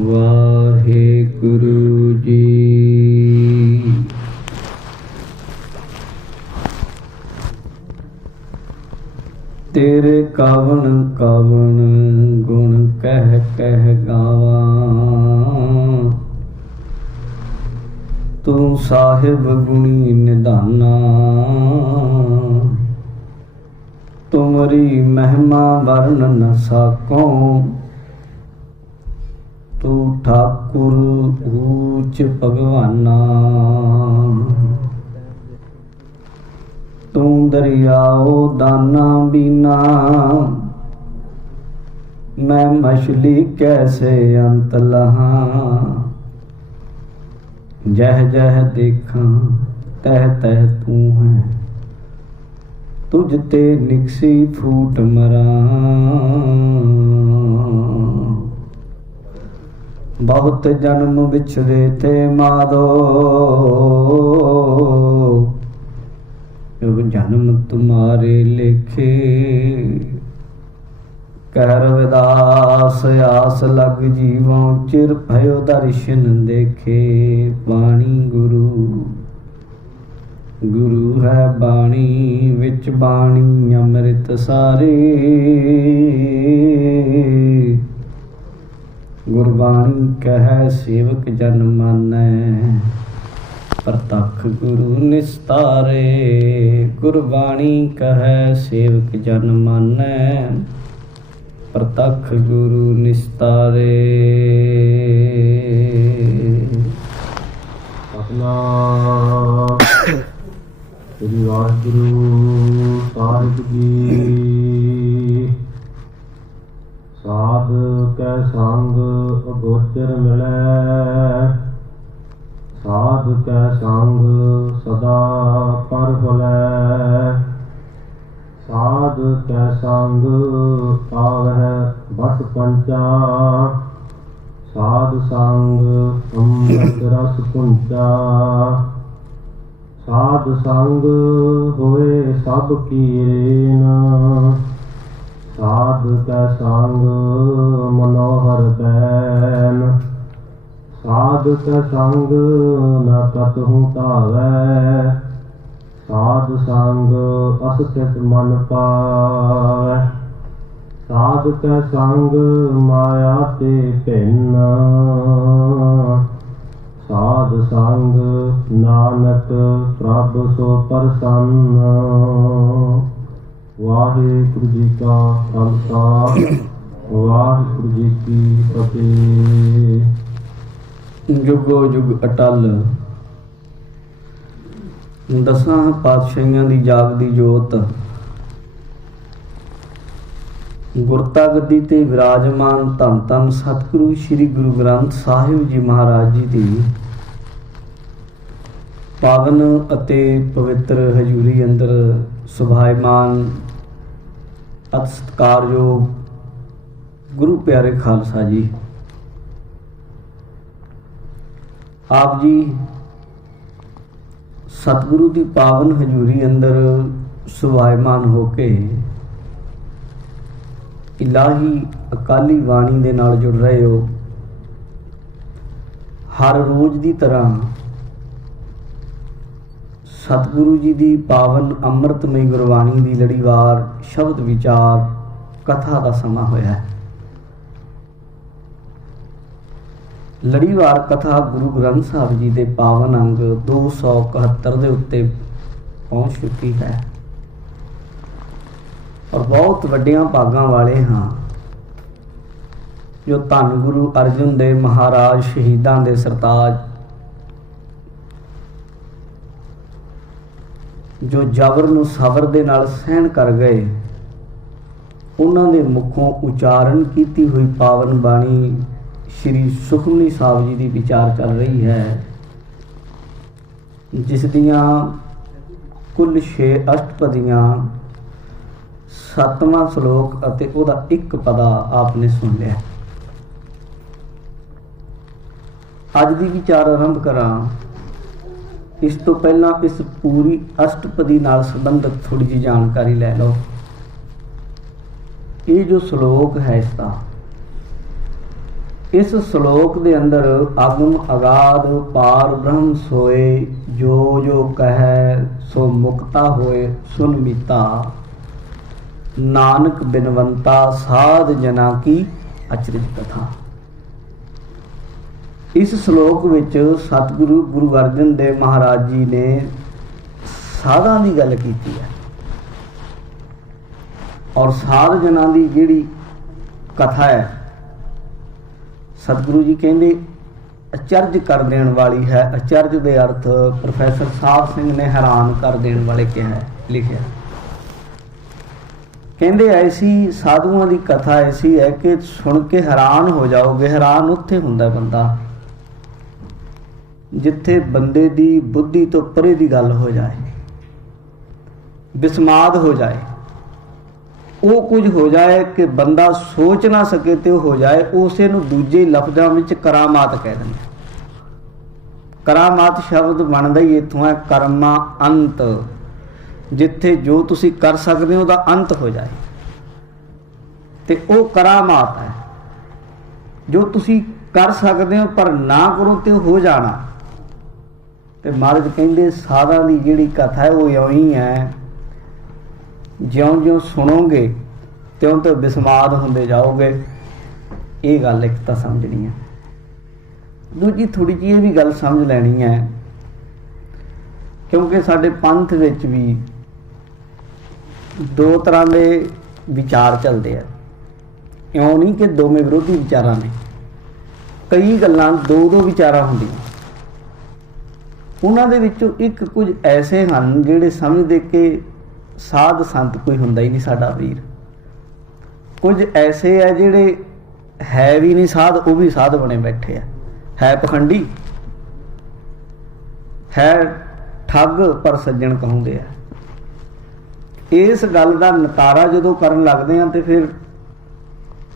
ਵਾਹਿਗੁਰੂ ਜੀ। ਤੇਰੇ ਕਵਣ ਕਵਣ ਗੁਣ ਕਹਿ ਕਹਿ ਗਾਵਾਂ, ਤੂੰ ਸਾਹਿਬ ਗੁਣੀ ਨਿਧਾਨਾ। ਤੁਮਰੀ ਮਹਿਮਾ ਵਰਨ ਨ ਸਾਕੋਂ, ਤੂੰ ਠਾਕੁਰ ਊਚ ਭਗਵਾਨਾ। ਤੂੰ ਦਰਿਆਓ ਦਾਨਾ ਬੀਨਾ, ਮੈਂ ਮਛਲੀ ਕੈਸੇ ਅੰਤ ਲਹਾਂ। ਜਹ ਜਹ ਦੇਖਾਂ ਤਹ ਤਹ ਤੂੰ ਹੈ, ਤੁਝ ਤੇ ਨਿਕਸੀ ਫੂਟ ਮਰਾਂ। ਬਹੁਤ ਜਨਮ ਵਿਛੜੇ ਤੇ ਮਾਦੋ, ਜਨਮ ਤੁਮਾਰੇ ਲੇਖੇ। ਕਹਿ ਰਵਿਦਾਸ ਆਸ ਲਗ ਜੀਵੋਂ, ਚਿਰ ਭਇਓ ਦਰਸ਼ਨ ਦੇਖੇ। ਬਾਣੀ ਗੁਰੂ ਗੁਰੂ ਹੈ ਬਾਣੀ, ਵਿੱਚ ਬਾਣੀ ਅੰਮ੍ਰਿਤ ਸਾਰੇ। ਗੁਰਬਾਣੀ ਕਹਿ ਸੇਵਕ ਜਨ ਮਾਨੈ, ਪ੍ਰਤੱਖ ਗੁਰੂ ਨਿਸਤਾਰੇ। ਗੁਰਬਾਣੀ ਕਹਿ ਸੇਵਕ ਜਨ ਮਾਨੈ, ਪ੍ਰਤੱਖ ਗੁਰੂ ਨਿਸਤਾਰੇ। ਸਤਿਨਾਮ ਸ੍ਰੀ ਵਾਹਿਗੁਰੂ ਸਾਹਿਬ ਜੀ। ਸਾਧ ਕੈ ਸੰਗ ਅਗੋਚਰ ਮਿਲੈ, ਸਾਧ ਕੈ ਸੰਗ ਸਦਾ ਪਰ ਭੁਲੈ। ਸਾਧ ਕੈ ਸੰਗ ਆਵਹਿ ਬਸ ਪੰਚਾ, ਸਾਧ ਸੰਗ ਅੰਮ੍ਰਿਤ ਰਸ ਪੁੰਚਾ। ਸਾਧ ਸੰਗ ਹੋਏ ਸਭ ਕੀਰੇਨ, ਸਾਧ ਕੈ ਸੰਗ ਮਨੋਹਰ ਬੈਨ। ਸਾਧ ਕੈ ਸੰਗ ਨ ਕਤਹੁ ਧਾਵੈ, ਸਾਧ ਸੰਗ ਅਸਥਿਤ ਮਨ ਪਾਵੈ। ਸਾਧ ਕੈ ਸੰਗ ਮਾਇਆ ਤੇ ਭਿੰਨ, ਸਾਧ ਸੰਗ ਨਾਨਕ ਪ੍ਰਭ ਸੋ ਪ੍ਰਸੰਨ। ਵਾਹਿਗੁਰੂ ਜੀ ਕਾ ਖਾਲਸਾ, ਵਾਹਿਗੁਰੂ ਜੀ ਕੀ ਫਤਿਹ। ਜੁਗੋ ਜੁਗ ਅਟਲ। ਦਸਾਂ ਪਾਤਸ਼ਾਹੀਆਂ ਦੀ ਜਾਗਦੀ ਜੋਤ, ਗੁਰਤਾ ਗੱਦੀ ਤੇ ਵਿਰਾਜਮਾਨ ਧੰਨ ਧੰਨ ਸਤਿਗੁਰੂ ਸ੍ਰੀ ਗੁਰੂ ਗ੍ਰੰਥ ਸਾਹਿਬ ਜੀ ਮਹਾਰਾਜ ਜੀ ਦੀ ਪਾਵਨ ਅਤੇ ਪਵਿੱਤਰ ਹਜ਼ੂਰੀ ਅੰਦਰ ਸੁਭਾਇਮਾਨ ਅਤਿ ਸਤਿਕਾਰਯੋਗ ਗੁਰੂ ਪਿਆਰੇ ਖਾਲਸਾ ਜੀ। ਆਪ ਜੀ ਸਤਿਗੁਰੂ ਦੀ ਪਾਵਨ ਹਜ਼ੂਰੀ ਅੰਦਰ ਸੁਭਾਇਮਾਨ ਹੋ ਕੇ ਇਲਾਹੀ ਅਕਾਲੀ ਬਾਣੀ ਦੇ ਨਾਲ ਜੁੜ ਰਹੇ ਹੋ। ਹਰ ਰੋਜ਼ ਦੀ ਤਰ੍ਹਾਂ ਸਤਿਗੁਰੂ ਜੀ ਦੀ ਪਾਵਨ ਅੰਮ੍ਰਿਤਮਈ ਗੁਰਬਾਣੀ ਦੀ ਲੜੀਵਾਰ ਸ਼ਬਦ ਵਿਚਾਰ ਕਥਾ ਦਾ ਸਮਾਂ ਹੋਇਆ ਹੈ। ਲੜੀਵਾਰ ਕਥਾ ਗੁਰੂ ਗ੍ਰੰਥ ਸਾਹਿਬ ਜੀ ਦੇ ਪਾਵਨ ਅੰਗ 271 ਦੇ ਉੱਤੇ ਪਹੁੰਚ ਚੁੱਕੀ ਹੈ ਔਰ ਬਹੁਤ ਵੱਡੀਆਂ ਭਾਗਾਂ ਵਾਲੇ ਹਾਂ ਜੋ ਧੰਨ ਗੁਰੂ ਅਰਜਨ ਦੇਵ ਮਹਾਰਾਜ ਸ਼ਹੀਦਾਂ ਦੇ ਸਰਤਾਜ, ਜੋ ਜਬਰ ਨੂੰ ਸਬਰ ਦੇ ਨਾਲ ਸਹਿਣ ਕਰ ਗਏ, ਉਹਨਾਂ ਦੇ ਮੁਖੋਂ ਉਚਾਰਨ ਕੀਤੀ ਹੋਈ ਪਾਵਨ ਬਾਣੀ ਸ਼੍ਰੀ ਸੁਖਮਨੀ ਸਾਹਿਬ ਜੀ ਦੀ ਵਿਚਾਰ ਚੱਲ ਰਹੀ ਹੈ, ਜਿਸ ਦੀਆਂ ਕੁੱਲ 6 ਅਸ਼ਟਪਦੀਆਂ, 7ਵਾਂ ਸ਼ਲੋਕ ਅਤੇ ਉਹਦਾ ਇੱਕ ਪਦਾ ਆਪਨੇ ਸੁਣ ਲਿਆ। ਅੱਜ ਦੀ ਵਿਚਾਰ ਆਰੰਭ ਕਰਾਂ ਇਸ ਤੋਂ ਪਹਿਲਾਂ ਇਸ ਪੂਰੀ ਅਸ਼ਟਪਦੀ ਨਾਲ ਸੰਬੰਧਿਤ ਥੋੜੀ ਜਿਹੀ ਜਾਣਕਾਰੀ ਲੈ ਲਓ। ਇਹ ਜੋ ਸ਼ਲੋਕ ਹੈ ਇਸਦਾ इस श्लोक के अंदर अगम अगाध पार ब्रह्म सोए, जो जो कह सो मुक्ता होए, सुन मीता नानक बिनवंता, साध जना की अचरज कथा। इस श्लोक विच सतगुरु गुरु अर्जन देव महाराज जी ने साधां दी गल कीती है और साध जना दी जिहड़ी कथा है, सतगुरु जी कहते अचरज कर देने वाली है। अचरज के अर्थ प्रोफैसर साहब सिंह ने हैरान कर देने वाले कहा है, लिखा। कहते ऐसी साधुओं की कथा ऐसी है कि सुन के हैरान हो जाओगे। हैरान उत्थे हुंदा बंदा जिथे बंदे दी बुद्धि तो परे दी गल हो जाए, बिस्माद हो जाए, वो कुछ हो जाए कि बंदा सोच ना सके तो हो जाए। उसे नूं दूजे लफ्ज़ां विच करामात कह देंगे। करामात शब्द बनदा ही इत्थों है, कर्मा अंत, जिथे जो तुसी कर सकते हो उहदा अंत हो जाए, ते वो करामात है। जो तुसी कर सकते हो पर ना करो तो हो जाना। ते महाराज कहंदे साधां दी जिहड़ी कथा है वो इउं ही है, ज्यों ज्यों सुनोगे त्यों तो बिस्माद होंदे जाओगे। ये गल एक तो समझनी है। दूजी थोड़ी जी ये भी गल समझ लैनी है, क्योंकि साडे पंथ विच भी दो तरह के विचार चलते हैं। इउं नहीं कि दोवें विरोधी विचारां ने, कई गल्लां दो दो विचारां हुंदियां। उन्हां दे विचों एक कुछ ऐसे हन जिहड़े समझदे कि साध संत कोई हुंदा ही नहीं साडा वीर। कुछ ऐसे है जिहड़े है भी नहीं साध, वो भी साध बने बैठे है पखंडी, है ठग पर सज्जन कहूंदे आ। इस गल का नकारा जो करन लगदे हैं तो फिर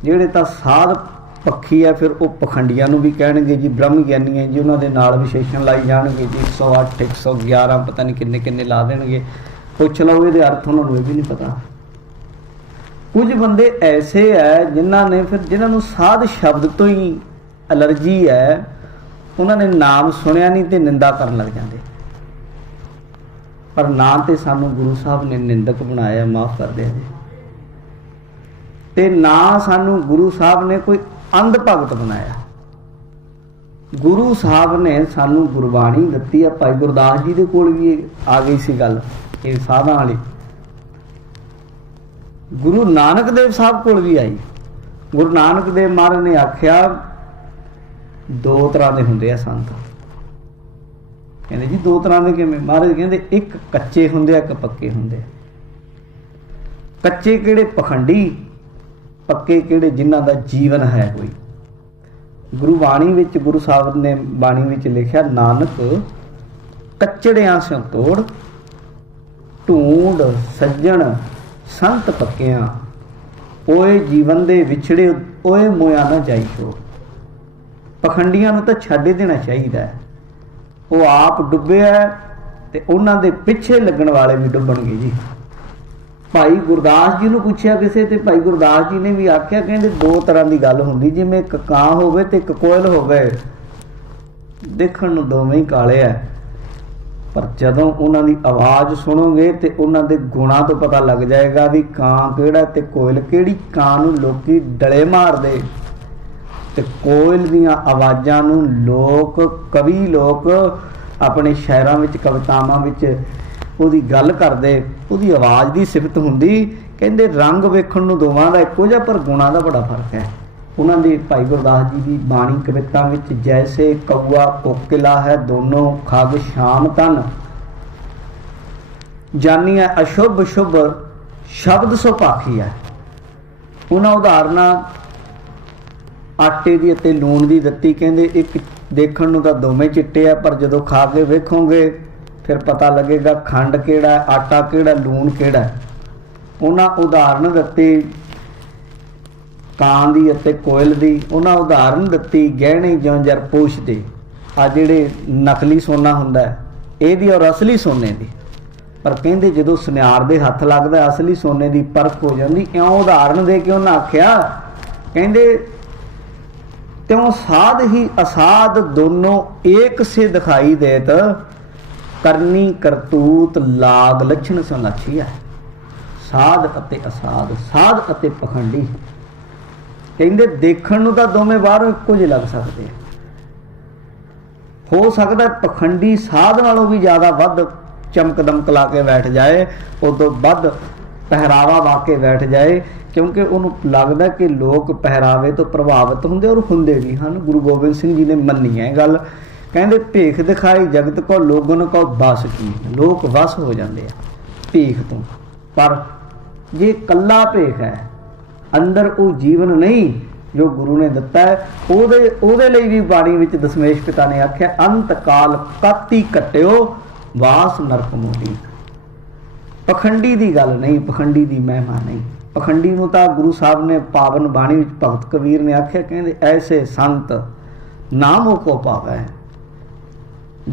जिहड़े तां साध पक्षी है फिर वो पखंडियां नूं भी कहणगे जी ब्रह्म ज्ञानी है जी, उन्होंने नाल विशेषण लाई जाणगे जी 108 111 पता नहीं किन्ने किन्ने ला देणगे। पुछ लो ये अर्थ उन्होंने भी नहीं पता। कुछ बंदे ऐसे है जिन्हों ने फिर जिन्होंने साध शब्द तो ही एलर्जी है, उन्होंने नाम सुनिया नहीं तो निंदा करन लग जाते। पर ना तो सानू गुरु साहब ने निंदक बनाया, माफ कर दिया जी, ते ना सानू गुरु साहब ने कोई अंध भगत बनाया। गुरु साहब ने सानू गुरबाणी दिती है। भाई गुरदास जी के कोल भी आ गई सी गल ये साधां वाली, गुरु नानक देव साहब कोल भी आई। गुरु नानक देव महाराज ने आख्या दो तरह के हुंदे आ संत। कहते जी दो तरह के किवें? महाराज कहते एक कच्चे हुंदे, एक पक्के हुंदे। कच्चे किहड़े? पखंडी। पक्के किहड़े? जिन्हां दा जीवन है कोई। गुरु बाणी विच गुरु साहब ने बाणी विच लिखिया, नानक कच्चड़ियां स्यों तोड़, ढूंढ सज्जण संत पक्कियां, ओए जीवन दे विछड़े, ओए मोया ना जाई छोड़। पखंडियां नूं तां छड्ड देना चाहिए। वो आप डुबे है ते उन्हां दे पिछे लगन वाले भी डुबणगे जी। भाई गुरदास जी नूं पुछया किसे ते भाई गुरदास जी ने भी आख्या, कहंदे दो तरह की गल हुंदी, जिवें एक ਕਾਂ होवे ते एक कोयल होवे, देखण नूं दोवें ही काले है, पर जदों उन्हां दी आवाज़ सुनोगे तो उन्हां दे गुणां तो पता लग जाएगा भी ਕਾਂ किहड़ा ते कोयल किहड़ी। ਕਾਂ नूं लोकी डले मारदे ते कोयल दीयां आवाज़ां नूं लोक कवि लोक अपने शायरां विच कवितावां विच ਉਹਦੀ गल करते, ਉਹਦੀ आवाज़ की सिफत हुंदी। कहते रंग वेखण नूं दोवां दा इक्को जिहा पर गुणां दा बड़ा फर्क है। उन्होंने भाई गुरदास जी की बाणी कविता विच जैसे कौआ कोकिला है दोनों खग शाम तन, जानिया अशुभ शुभ शब्द सो पाखी है। उन्होंने उदाहरण आटे की अते लूण की दित्ती। कहते एक देखण नूं तां दोवें चिट्टे आ, पर जदों खा के वेखोगे फिर पता लगेगा खंड किहड़ा, आटा किहड़ा, लूण किहड़ा। उन्होंने उदाहरण दित्ती ਕਾਂ ਦੀ ਅਤੇ कोयल ਦੀ। उन्होंने उदाहरण दित्ती गहने ज्यों जरपोश दे, आ जिहड़े नकली सोना हुंदा इहदी और असली सोने दी। पर कहंदे जदों सुनियार दे हत्थ लगदा असली सोने दी परख हो जांदी। इउं उदाहरण दे के उन्होंने आख्या, कहंदे त्यों साध ही असाध दोनों एक से दिखाई देत, करनी करतूत लाग लक्षण सो लक्षिया। साध अते असाध, साध अते पखंडी, कहते देखण नूं तां दोवें बाहरों इक्को ਜਿਹੇ ਲੱਗ ਸਕਦੇ ਆ। हो सकता पखंडी साध नालों भी ज़्यादा वध चमक दमक ला के बैठ जाए, उदों वध पहरावा वा के बैठ जाए, क्योंकि उन्होंने लगता कि लोग पहरावे तो प्रभावित होंगे और होंगे भी हैं। गुरु गोबिंद सिंह जी ने मन्नी है गल, कहते भीख दिखाई जगत को लोगन को बस की, लोग वस हो जाते हैं भीख तो। पर जे कला भीख है, अंदर वो जीवन नहीं जो गुरु ने दिता है, ਉਹਦੇ ਲਈ भी बाणी विच दशमेश पिता ने आख्या, अंत काल काती कट्टियो वास नरक मोही। पखंडी दी गल नहीं, पखंडी दी महिमा नहीं। पखंडी नूं तां गुरु साहब ने पावन बाणी विच भगत कबीर ने आख्या, कहंदे ऐसे संत नाम को पावै,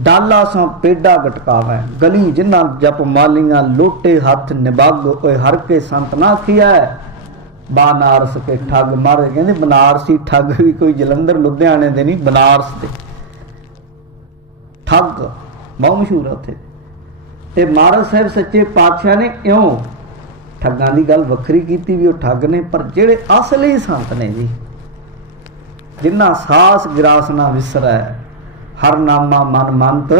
डाला सो पेडा गटकावै, गली जिन्ना जप मालियां लोटे हथ निबाग, हर के संत ना आखिया। बनारस के ठग, महाराज कहते बनारसी ठग भी कोई जलंधर लुधियाने दे नहीं, बनारस दे ठग बहुत मशहूर है उत्थे। ते महाराज साहब सच्चे पातशाह ने क्यों ठगां दी गल वखरी कीती भी, वो ठग ने, पर जेड़े असली संत ने जी, जिन्ना सास गिरास ना विसरै, हर नामा मन मंत,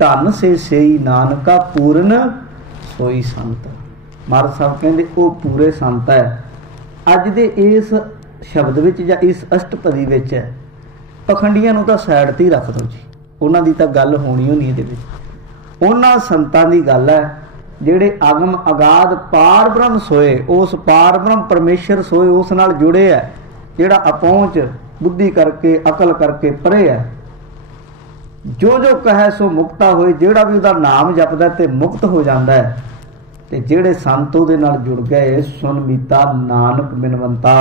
धन से सेई नानका पूरन सोई संत। महाराज साहब कहते वो पूरे संत है। अज दे इस शब्द विच जां इस अष्टपदी विच पखंडियां नूं तां साइड ते ही रख दो जी, उन्हां दी तां गल होनी होनी इहदे विच। उन्हां संतां दी गल है जिहड़े अगम अगाध पार ब्रह्म सोए, उस पार ब्रह्म परमेश्वर सोए, उस नाल जुड़े है, जिहड़ा अपहुंच बुद्धि करके अकल करके परे है। जो जो कहे सो मुक्ता होए, जिहड़ा भी उहदा नाम जपदा ते मुक्त हो जांदा है। ते जेड़े संत उहदे नाल जुड़ गए, सुन मीता नानक बिनवंता।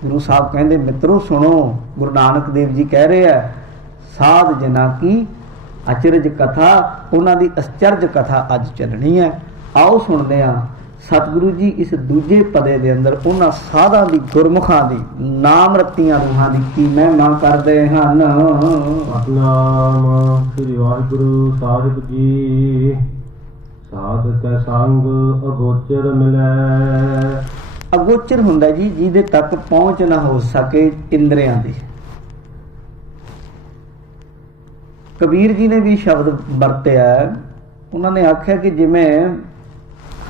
गुरु साहब कहंदे मित्रों सुनो, गुरु नानक देव जी कह रहे हैं, साध जना की अचरज कथा, उन्हां दी आश्चर्य कथा अज चलनी है। आओ सुनते हैं सतगुरु जी इस दूजे पदे दे अंदर उन्हां साधां दी, गुरमुखां दी, नाम रत्तियां रूहां दी की महिमा करदे हन। सतनाम श्री वाहिगुरू साहिब जी। साध कै संग अगोचर मिलै। अगोचर हुंदा जी जिहदे तक पहुंच ना हो सके इंद्रियां दी। कबीर जी ने भी शब्द वरतिया, उन्होंने आख्या कि जिवें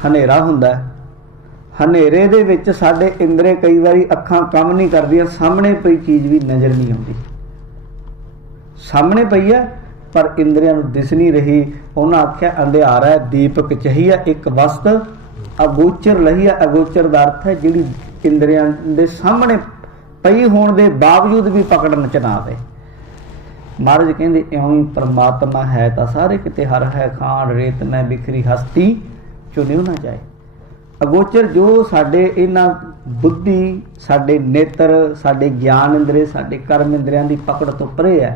हनेरा हुंदा, हनेरे दे विच साडे इंद्रे कई वारी अखां काम नहीं करदियां, सामने पई चीज़ भी नज़र नहीं आउंदी, सामने पई है पर इंद्रियां नूं दिस नहीं रही। उन्हें आख्या अंधियारा है दीपक चाहिए, एक वस्त अगोचर लही है। अगोचर का अर्थ है जिहड़ी इंद्रियां दे सामने पई होण दे बावजूद भी पकड़न च ना आवे। महाराज कहंदे इउं ही परमात्मा है तां सारे किते हर है, खान रेत में बिखरी हस्ती चुनियो ना जाए। अगोचर जो साडे इन्हां बुद्धि, साडे नेत्र, साडे ज्ञान इंद्रे, साडे कर्म इंद्रियां दी पकड़ तो परे है,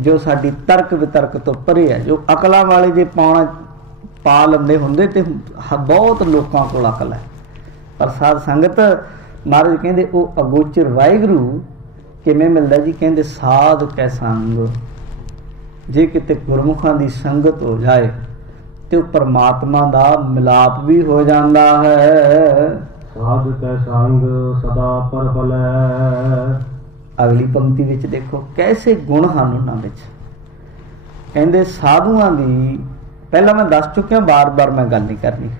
जो साडी तर्क वितर्क तो परे है। जो अकलां वाले जे पाउणा पा लंदे हुंदे ते बहुत लोकां कोल अकल है, पर साध संगत महाराज कहंदे वो अगोचर वाहिगुरू किवें मिलदा जी। कहंदे साध कै संग, जे किते गुरमुखां दी संगत हो जाए तो परमात्मा दा मिलाप भी हो जाता है। साध कै संग सदा परफलै। अगली पंक्ति विच देखो कैसे गुण हैं उन्हां विच। कहंदे साधुआं दी, पहला मैं दस चुकिया, बार बार मैं गल नहीं करनी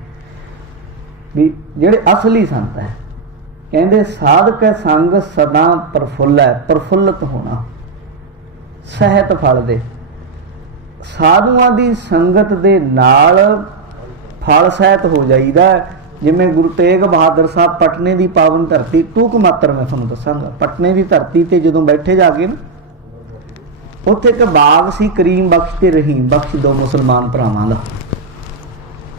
भी जिहड़े असली संत है। कहंदे साध कै संग सदा प्रफुल्ल है, प्रफुल्लत होना, सहत फल दे। साधुआं दी संगत दे नाल फल सहत हो जाईदा। जिमें गुरु तेग बहादुर साहब पटने की पावन धरती, टूक मात्र मैं तुहानूं दसांगा, पटने की धरती ते जदों बैठे जाके ना, उत्थे एक बाग सी करीम बख्श ते रहीम बख्श, दो मुसलमान भरावां दा।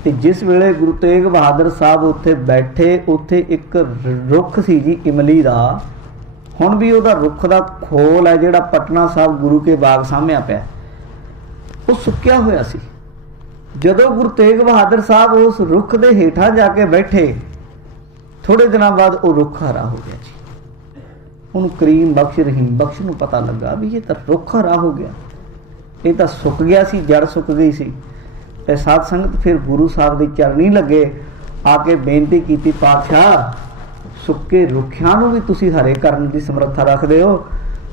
ते जिस वेले गुरु तेग बहादुर साहब उत्थे बैठे, उत्थे एक रुख सी जी इमली दा। हुण भी उहदा रुख दा खोल है जिहड़ा पटना साहब गुरु के बाग सामभिया पिया, वो सुक्या होया सी। जदों गुरु तेग बहादुर साहब उस रुख के हेठां जाके बैठे, थोड़े दिनों बाद वो रुख हरा हो गया जी। ਉਹਨੂੰ ਕਰੀਮ ਬਖਸ਼ ਰਹੀਮ ਬਖਸ਼ ਨੂੰ ਪਤਾ ਲੱਗਾ ਵੀ ਇਹ ਤਾਂ ਰੁੱਖਾ ਰਾਹ ਹੋ ਗਿਆ, ਇਹ ਤਾਂ ਸੁੱਕ ਗਿਆ ਸੀ, ਜੜ ਸੁੱਕ ਗਈ ਸੀ। ਤੇ ਸਾਧ ਸੰਗਤ ਫਿਰ ਗੁਰੂ ਸਾਹਿਬ ਦੇ ਚਰਨੀ ਲੱਗੇ, ਆ ਕੇ ਬੇਨਤੀ ਕੀਤੀ, ਪਾਤਸ਼ਾਹ ਸੁੱਕੇ ਰੁੱਖਿਆਂ ਨੂੰ ਵੀ ਤੁਸੀਂ ਹਰੇ ਕਰਨ ਦੀ ਸਮਰੱਥਾ ਰੱਖਦੇ ਹੋ,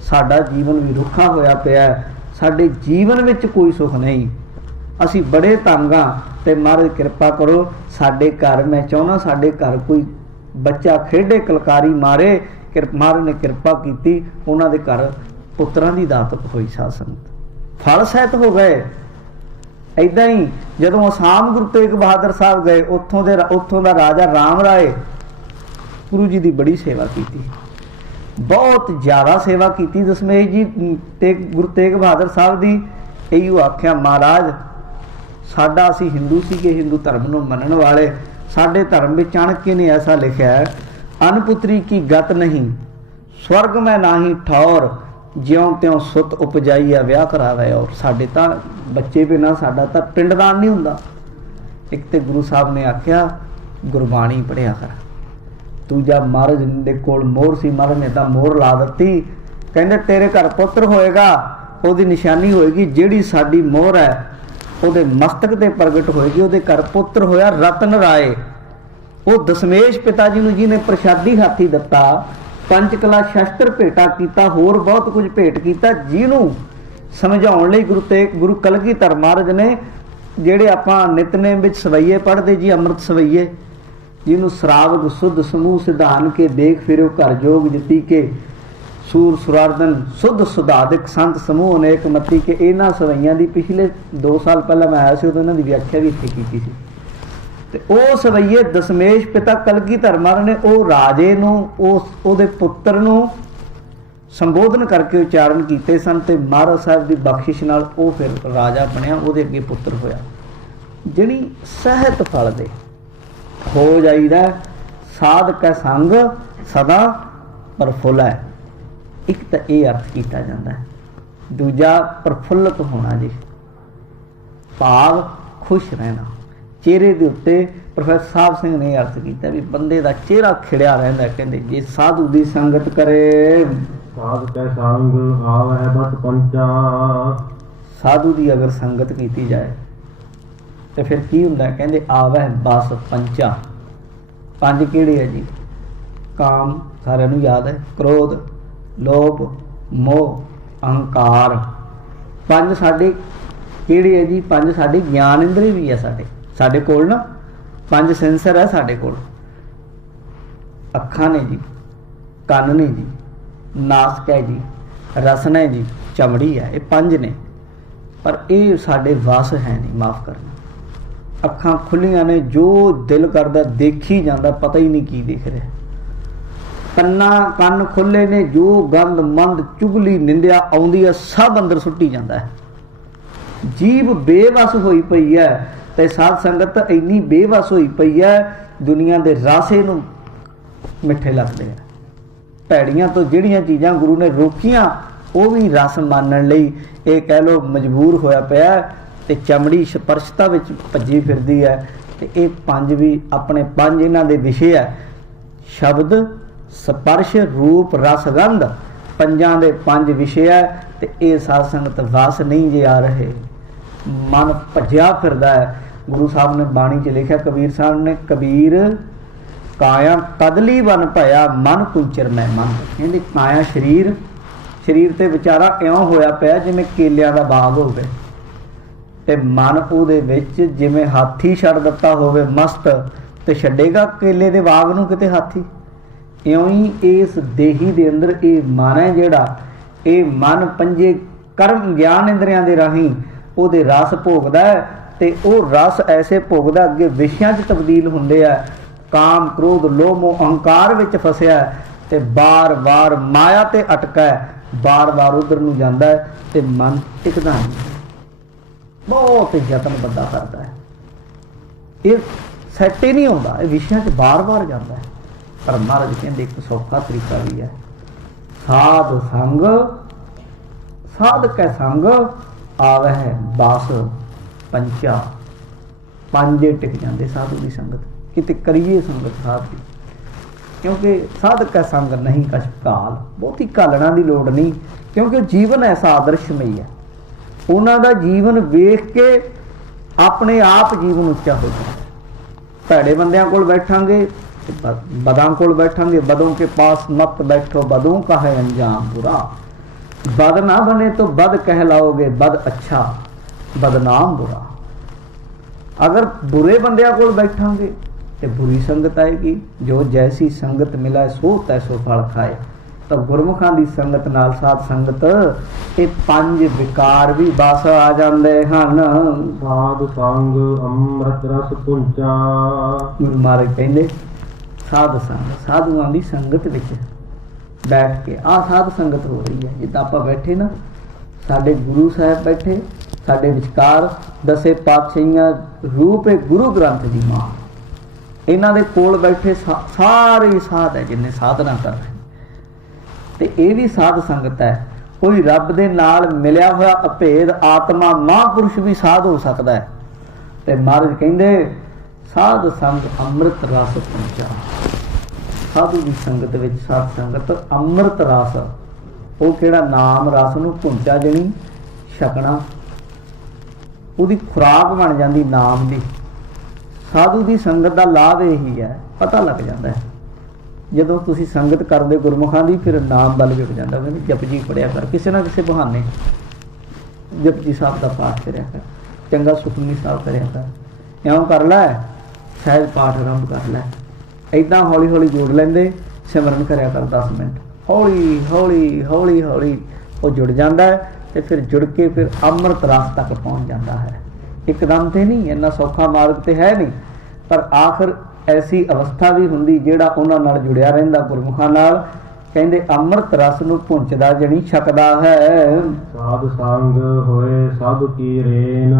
ਸਾਡਾ ਜੀਵਨ ਵੀ ਰੁੱਖਾ ਹੋਇਆ ਪਿਆ, ਸਾਡੇ ਜੀਵਨ ਵਿੱਚ ਕੋਈ ਸੁੱਖ ਨਹੀਂ, ਅਸੀਂ ਬੜੇ ਤੰਗ ਹਾਂ। ਤੇ ਮਹਾਰਾਜ ਕਿਰਪਾ ਕਰੋ ਸਾਡੇ ਘਰ, ਮੈਂ ਚਾਹੁੰਦਾ ਸਾਡੇ ਘਰ ਕੋਈ ਬੱਚਾ ਖੇਡੇ ਕਲਕਾਰੀ ਮਾਰੇ। ਮਹਾਰਾਜ ਨੇ ਕਿਰਪਾ ਕੀਤੀ, ਉਹਨਾਂ ਦੇ ਘਰ ਪੁੱਤਰਾਂ ਦੀ ਦਾਤ ਹੋਈ। ਸਾਧ ਸੰਗਤ ਫਲ ਸਹਿਤ ਹੋ ਗਏ। ਏਦਾਂ ਹੀ ਜਦੋਂ ਅਸਾਮ ਗੁਰੂ ਤੇਗ ਬਹਾਦਰ ਸਾਹਿਬ ਗਏ, ਉੱਥੋਂ ਦਾ ਰਾਜਾ ਰਾਮ ਰਾਏ ਗੁਰੂ ਜੀ ਦੀ ਬੜੀ ਸੇਵਾ ਕੀਤੀ, ਬਹੁਤ ਜ਼ਿਆਦਾ ਸੇਵਾ ਕੀਤੀ ਦਸ਼ਮੇਸ਼ ਜੀ ਤੇ ਗੁਰੂ ਤੇਗ ਬਹਾਦਰ ਸਾਹਿਬ ਦੀ। ਇਹੋ ਆਖਿਆ, ਮਹਾਰਾਜ ਸਾਡਾ, ਅਸੀਂ ਹਿੰਦੂ ਸੀਗੇ, ਹਿੰਦੂ ਧਰਮ ਨੂੰ ਮੰਨਣ ਵਾਲੇ, ਸਾਡੇ ਧਰਮ ਵਿੱਚ ਚਾਣਕੇ ਨੇ ਐਸਾ ਲਿਖਿਆ ਹੈ, ਅਨਪੁੱਤਰੀ ਕੀ ਗਤ ਨਹੀਂ, ਸਵਰਗ ਮੈਂ ਨਾਹੀ ਠੌਰ, ਜਿਉਂ ਤਿਉਂ ਸੁੱਤ ਉਪਜਾਈ ਆ ਵਿਆਹ ਕਰਾਵੇ। ਔਰ ਸਾਡੇ ਤਾਂ ਬੱਚੇ ਬਿਨਾਂ ਸਾਡਾ ਤਾਂ ਪਿੰਡਦਾਨ ਨਹੀਂ ਹੁੰਦਾ। ਇੱਕ ਤੇ ਗੁਰੂ ਸਾਹਿਬ ਨੇ ਆਖਿਆ ਗੁਰਬਾਣੀ ਪੜ੍ਹਿਆ ਕਰ। ਦੂਜਾ ਮਹਾਰਾਜ ਦੇ ਕੋਲ ਮੋਹਰ ਸੀ, ਮਹਾਰਾਜ ਨੇ ਤਾਂ ਮੋਹਰ ਲਾ ਦਿੱਤੀ, ਕਹਿੰਦੇ ਤੇਰੇ ਘਰ ਪੁੱਤਰ ਹੋਏਗਾ, ਉਹਦੀ ਨਿਸ਼ਾਨੀ ਹੋਏਗੀ ਜਿਹੜੀ ਸਾਡੀ ਮੋਹਰ ਹੈ ਉਹਦੇ ਮਸਤਕ ਤੇ ਪ੍ਰਗਟ ਹੋਏਗੀ। ਉਹਦੇ ਘਰ ਪੁੱਤਰ ਹੋਇਆ ਰਤਨ ਰਾਏ। ਉਹ ਦਸ਼ਮੇਸ਼ ਪਿਤਾ ਜੀ ਨੂੰ ਜਿਹਨੇ ਪ੍ਰਸ਼ਾਦੀ ਹਾਥੀ ਦਿੱਤਾ, ਪੰਚਕਲਾ ਸ਼ਸਤਰ ਭੇਟਾ ਕੀਤਾ, ਹੋਰ ਬਹੁਤ ਕੁਝ ਭੇਟ ਕੀਤਾ, ਜਿਹਨੂੰ ਸਮਝਾਉਣ ਲਈ ਗੁਰੂ ਕਲਗੀਧਰ ਮਹਾਰਾਜ ਨੇ, ਜਿਹੜੇ ਆਪਾਂ ਨਿਤਨੇਮ ਵਿੱਚ ਸਵਈਏ ਪੜ੍ਹਦੇ ਜੀ, ਅੰਮ੍ਰਿਤ ਸਵਈਏ, ਜਿਹਨੂੰ ਸ਼ਰਾਵਗ ਸੁਧ ਸਮੂਹ ਸਿਧਾਨ ਕੇ ਦੇਖ ਫਿਰਿਓ ਘਰ ਜੋਗ ਜਿੱਤੀ ਕੇ, ਸੂਰ ਸੁਰਾਰਦਨ ਸੁਧ ਸੁਧਾਦਿਕ ਸੰਤ ਸਮੂਹ ਅਨੇਕ ਮਤੀ ਕੇ। ਇਹਨਾਂ ਸਵਈਆਂ ਦੀ ਪਿਛਲੇ 2 ਸਾਲ ਪਹਿਲਾਂ ਮੈਂ ਆਇਆ ਸੀ, ਉਦੋਂ ਇਹਨਾਂ ਦੀ ਵਿਆਖਿਆ ਵੀ ਇੱਥੇ ਕੀਤੀ ਸੀ। ਤੇ ਉਹ ਸਵਈਏ ਦਸ਼ਮੇਸ਼ ਪਿਤਾ ਕਲਗੀਧਰ ਮਹਾਰਾਜ ਨੇ ਉਹ ਰਾਜੇ ਨੂੰ, ਉਹਦੇ ਪੁੱਤਰ ਨੂੰ ਸੰਬੋਧਨ ਕਰਕੇ ਉਚਾਰਨ ਕੀਤੇ ਸਨ, ਤੇ ਮਹਾਰਾਜ ਸਾਹਿਬ ਦੀ ਬਖਸ਼ਿਸ਼ ਨਾਲ ਉਹ ਫਿਰ ਰਾਜਾ ਬਣਿਆ, ਉਹਦੇ ਅੱਗੇ ਪੁੱਤਰ ਹੋਇਆ। ਜਿਹੜੀ ਸਹਿਤ ਫਲ ਦੇ ਹੋ ਜਾਈਦਾ, ਸਾਧ ਕੈ ਸੰਗ ਸਦਾ ਪ੍ਰਫੁੱਲ ਹੈ। ਇੱਕ ਤਾਂ ਇਹ ਅਰਥ ਕੀਤਾ ਜਾਂਦਾ ਹੈ। ਦੂਜਾ ਪ੍ਰਫੁੱਲਤ ਹੋਣਾ ਜੀ, ਭਾਵ ਖੁਸ਼ ਰਹਿਣਾ। ਚਿਹਰੇ ਦੇ ਉੱਤੇ ਪ੍ਰੋਫੈਸਰ ਸਾਹਿਬ ਸਿੰਘ ਨੇ ਅਰਥ ਕੀਤਾ ਵੀ ਬੰਦੇ ਦਾ ਚਿਹਰਾ ਖਿੜਿਆ ਰਹਿੰਦਾ। ਕਹਿੰਦੇ ਜੇ ਸਾਧੂ ਦੀ ਸੰਗਤ ਕਰੇ, ਸਾਧ ਕੈ ਸੰਗ ਆਵਹਿ ਬਤ ਪੰਚਾ, ਸਾਧੂ ਦੀ ਅਗਰ ਸੰਗਤ ਕੀਤੀ ਜਾਏ ਤੇ ਫਿਰ ਕੀ ਹੁੰਦਾ? ਕਹਿੰਦੇ ਆਵਹਿ ਬਸ ਪੰਚਾ। 5 ਕਿਹੜੇ ਹੈ ਜੀ? ਕਾਮ ਸਾਰਿਆਂ ਨੂੰ ਯਾਦ ਹੈ, ਕ੍ਰੋਧ, ਲੋਭ, ਮੋਹ, ਅਹੰਕਾਰ। 5 ਸਾਡੇ ਕਿਹੜੇ ਹੈ ਜੀ? 5 ਸਾਡੇ ਗਿਆਨ ਇੰਦਰੀ ਵੀ ਹੈ। ਸਾਡੇ ਕੋਲ ਨਾ 5 ਸੈਂਸਰ ਹੈ ਸਾਡੇ ਕੋਲ। ਅੱਖਾਂ ਨੇ ਜੀ, ਕੰਨ ਨੇ ਜੀ, ਨਾਸਕ ਹੈ ਜੀ, ਰਸਨ ਹੈ ਜੀ, ਚਮੜੀ ਹੈ। ਇਹ 5 ਨੇ, ਪਰ ਇਹ ਸਾਡੇ ਵਸ ਹੈ ਨਹੀਂ। ਮਾਫ ਕਰਨਾ, ਅੱਖਾਂ ਖੁੱਲੀਆਂ ਨੇ, ਜੋ ਦਿਲ ਕਰਦਾ ਦੇਖੀ ਜਾਂਦਾ, ਪਤਾ ਹੀ ਨਹੀਂ ਕੀ ਦੇਖ ਰਿਹਾ। ਕੰਨ ਖੁੱਲੇ ਨੇ, ਜੋ ਗੰਦ ਮੰਦ ਚੁਗਲੀ ਨਿੰਦਿਆ ਆਉਂਦੀ ਹੈ ਸਭ ਅੰਦਰ ਸੁੱਟੀ ਜਾਂਦਾ ਹੈ। ਜੀਭ ਬੇਵਸ ਹੋਈ ਪਈ ਹੈ, ਤੇ ਸਾਧ ਸੰਗਤ ਇੰਨੀ ਬੇਵਸ ਹੋਈ ਪਈ ਹੈ, ਦੁਨੀਆ ਦੇ ਰਾਸੇ ਨੂੰ ਮਿੱਠੇ ਲੱਗਦੇ ਆ। ਭੈੜੀਆਂ ਤੋਂ ਜਿਹੜੀਆਂ ਚੀਜ਼ਾਂ ਗੁਰੂ ਨੇ ਰੋਕੀਆਂ, ਉਹ ਵੀ ਰਸ ਮਾਨਣ ਲਈ ਇਹ ਕਹਿ ਲਓ ਮਜਬੂਰ ਹੋਇਆ ਪਿਆ, ਤੇ ਚਮੜੀ ਸਪਰਸ਼ਤਾ ਵਿੱਚ ਭੱਜੀ ਫਿਰਦੀ ਹੈ। ਤੇ ਇਹ 5 ਵੀ ਆਪਣੇ 5 ਇਹਨਾਂ ਦੇ ਵਿਸ਼ੇ ਹੈ, ਸ਼ਬਦ, ਸਪਰਸ਼, ਰੂਪ, ਰਸ, ਗੰਧ। 5 ਦੇ 5 ਵਿਸ਼ੇ ਹੈ। ਤੇ ਇਹ ਸਾਧ ਸੰਗਤ ਵਸ ਨਹੀਂ ਜੇ ਆ ਰਹੇ, ਮਨ ਭੱਜਿਆ ਫਿਰਦਾ ਹੈ। ਗੁਰੂ ਸਾਹਿਬ ਨੇ ਬਾਣੀ 'ਚ ਲਿਖਿਆ, ਕਬੀਰ ਸਾਹਿਬ ਨੇ, ਕਬੀਰ ਕਾਇਆ ਕਦਲੀ ਬਨ ਭਇਆ, ਮਨ ਕੁੰਚਰ ਮੈਂ ਮਨ। ਕਹਿੰਦੇ ਕਾਇਆ ਸਰੀਰ ਤੇ ਵਿਚਾਰਾ ਇਉਂ ਹੋਇਆ ਪਿਆ ਜਿਵੇਂ ਕੇਲਿਆਂ ਦਾ ਬਾਗ ਹੋਵੇ, ਤੇ ਮਨ ਉਹਦੇ ਵਿੱਚ ਜਿਵੇਂ ਹਾਥੀ ਛੱਡ ਦਿੱਤਾ ਹੋਵੇ ਮਸਤ, ਤੇ ਛੱਡੇਗਾ ਕੇਲੇ ਦੇ ਬਾਗ ਨੂੰ ਕਿਤੇ ਹਾਥੀ? ਇਉਂ ਹੀ ਇਸ ਦੇਹੀ ਦੇ ਅੰਦਰ ਇਹ ਮਨ ਹੈ ਜਿਹੜਾ, ਇਹ ਮਨ 5 ਕਰਮ ਗਿਆਨ ਇੰਦਰੀਆਂ ਦੇ ਰਾਹੀਂ ਉਹਦੇ ਰਸ ਭੋਗਦਾ ਹੈ, ਤੇ ਉਹ ਰਸ ਐਸੇ ਭੋਗਦਾ ਅੱਗੇ ਵਿਸ਼ਿਆਂ 'ਚ ਤਬਦੀਲ ਹੁੰਦੇ ਆ। ਕਾਮ, ਕ੍ਰੋਧ, ਲੋਭ, ਮੋਹ, ਅਹੰਕਾਰ ਵਿੱਚ ਫਸਿਆ, ਤੇ ਬਾਰ-ਬਾਰ ਮਾਇਆ ਤੇ ਅਟਕਾ, ਬਾਰ-ਬਾਰ ਉਧਰ ਨੂੰ ਜਾਂਦਾ ਹੈ, ਤੇ ਮਨ ਟਿਕਦਾ ਨਹੀਂ। ਬਹੁਤ ਯਤਨ ਬੰਦਾ ਕਰਦਾ ਹੈ, ਇਹ ਸੈੱਟ ਹੀ ਨਹੀਂ ਆਉਂਦਾ, ਇਹ ਵਿਸ਼ਿਆਂ 'ਚ ਬਾਰ-ਬਾਰ ਜਾਂਦਾ ਹੈ। ਪਰ ਮਹਾਰਾਜ ਕਹਿੰਦੇ ਇੱਕ ਸੌਖਾ ਤਰੀਕਾ ਵੀ ਹੈ, ਸਾਧ ਸੰਗ, ਸਾਧ ਕੈ ਸੰਗ ਆਵਹਿ ਬਸ ਪੰਚਾ। 5 ਟਿਕ ਜਾਂਦੇ ਸਾਧੂ ਦੀ ਸੰਗਤ। ਕਿਤੇ ਕਰੀਏ ਸੰਗਤ ਸਾਧ ਦੀ, क्योंकि साधक संग नहीं कछ काल, बहुती घालना की लोड़ नहीं, क्योंकि जीवन ऐसा आदर्शमई है। उन्हों का जीवन वेख के अपने आप जीवन उच्चा हो जाए। भैड़े बंदियां कोल बैठांगे बदों कोल बैठांगे, बदों के पास मत बैठो, बदों का है अंजाम बुरा। बद ना बने तो बद कहलाओगे, बद अच्छा बदनाम बुरा। अगर बुरे बंदियां कोल बैठांगे तो बुरी संगत आएगी। जो जैसी संगत मिला सो तैसो फल खाए। तो गुरमुखां दी संगत नाल साध संगत ये पंज विकार भी बस आ जाते हैं। साध संग अमृत रस पुंचा। गुरु महाराज कहते साध संग, साधुआं दी संगत विच बैठ के आ साध संगत हो रही है। जिद्दां आपां बैठे ना, साडे गुरु साहब बैठे साडे विचकार, दसे पातशाहियां रूप गुरु ग्रंथ दी मां, इन्हां दे कोल बैठे सारे साध है जिन्हें साधना कर रहे। ते ये भी साध संगत है। कोई रब दे नाल मिलिया हुआ अभेद आत्मा महापुरुष भी साध हो सकता है। ते महाराज कहंदे साध संग अमृत रस पुंचा। साधु की संगत विच साध संगत अमृत रस, वो किहड़ा नाम रस नूं पुंचा जणी छकना, उहदी खुराक बन जाती नाम दी। साधु की संगत का लाभ यही है, पता लग जाता है ਜਦੋਂ ਤੁਸੀਂ संगत करते गुरमुखां दी, फिर नाम बल विक जाता। कहते जपजी पढ़िया कर, किसी ना किसी बहाने जपजी साहब का पाठ करिया कर, चंगा सुखमनी साहब करिया कर, इउं कर लै सहज पाठ आरंभ कर लै। इदां हौली हौली जोड़ लेंदे, सिमरन करिया कर 10 मिनट, हौली हौली हौली हौली वो जुड़ जाता है। तो फिर जुड़ के फिर अमृत रास तक पहुँच जाता है। एकदम तो नहीं, इन्ना सौखा मार्ग तो है नहीं, पर आखिर ऐसी अवस्था भी हुंदी जिहड़ा उन्हां नाल जुड़िया रहिंदा गुरमुखां नाल। कहंदे अमृत रस नूं पुंचदा जणी छकदा है। साध संग होए साधु की रेन।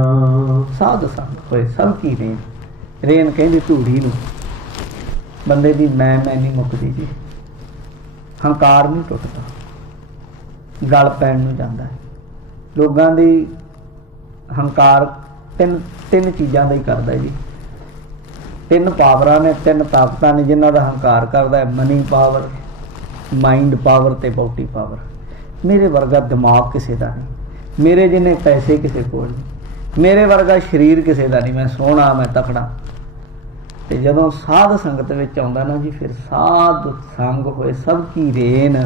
साध संग होए सब की रेन। रेन कहंदे धूड़ी नूं, बंदे दी मैं नहीं मुकदी जी, हंकार नहीं टुटदा, गल पैण नूं जांदा है। लोगां दी हंकार ਤਿੰਨ ਚੀਜ਼ਾਂ ਦਾ ਹੀ ਕਰਦਾ ਜੀ। 3 ਪਾਵਰਾਂ ਨੇ, 3 ਤਾਕਤਾਂ ਨੇ ਜਿਨ੍ਹਾਂ ਦਾ ਹੰਕਾਰ ਕਰਦਾ ਹੈ। ਮਨੀ ਪਾਵਰ, ਮਾਈਂਡ ਪਾਵਰ ਤੇ ਬਾਡੀ ਪਾਵਰ। ਮੇਰੇ ਵਰਗਾ ਦਿਮਾਗ ਕਿਸੇ ਦਾ ਨਹੀਂ, ਮੇਰੇ ਜਿੰਨੇ ਪੈਸੇ ਕਿਸੇ ਕੋਲ ਨਹੀਂ, ਮੇਰੇ ਵਰਗਾ ਸਰੀਰ ਕਿਸੇ ਦਾ ਨਹੀਂ, ਮੈਂ ਸੋਹਣਾ ਮੈਂ ਤਕੜਾ। ਤੇ ਜਦੋਂ ਸਾਧ ਸੰਗਤ ਵਿੱਚ ਆਉਂਦਾ ਨਾ ਜੀ, ਫਿਰ ਸਾਧ ਸੰਗ ਹੋਏ ਸਭ ਕੀ ਰੇਨ,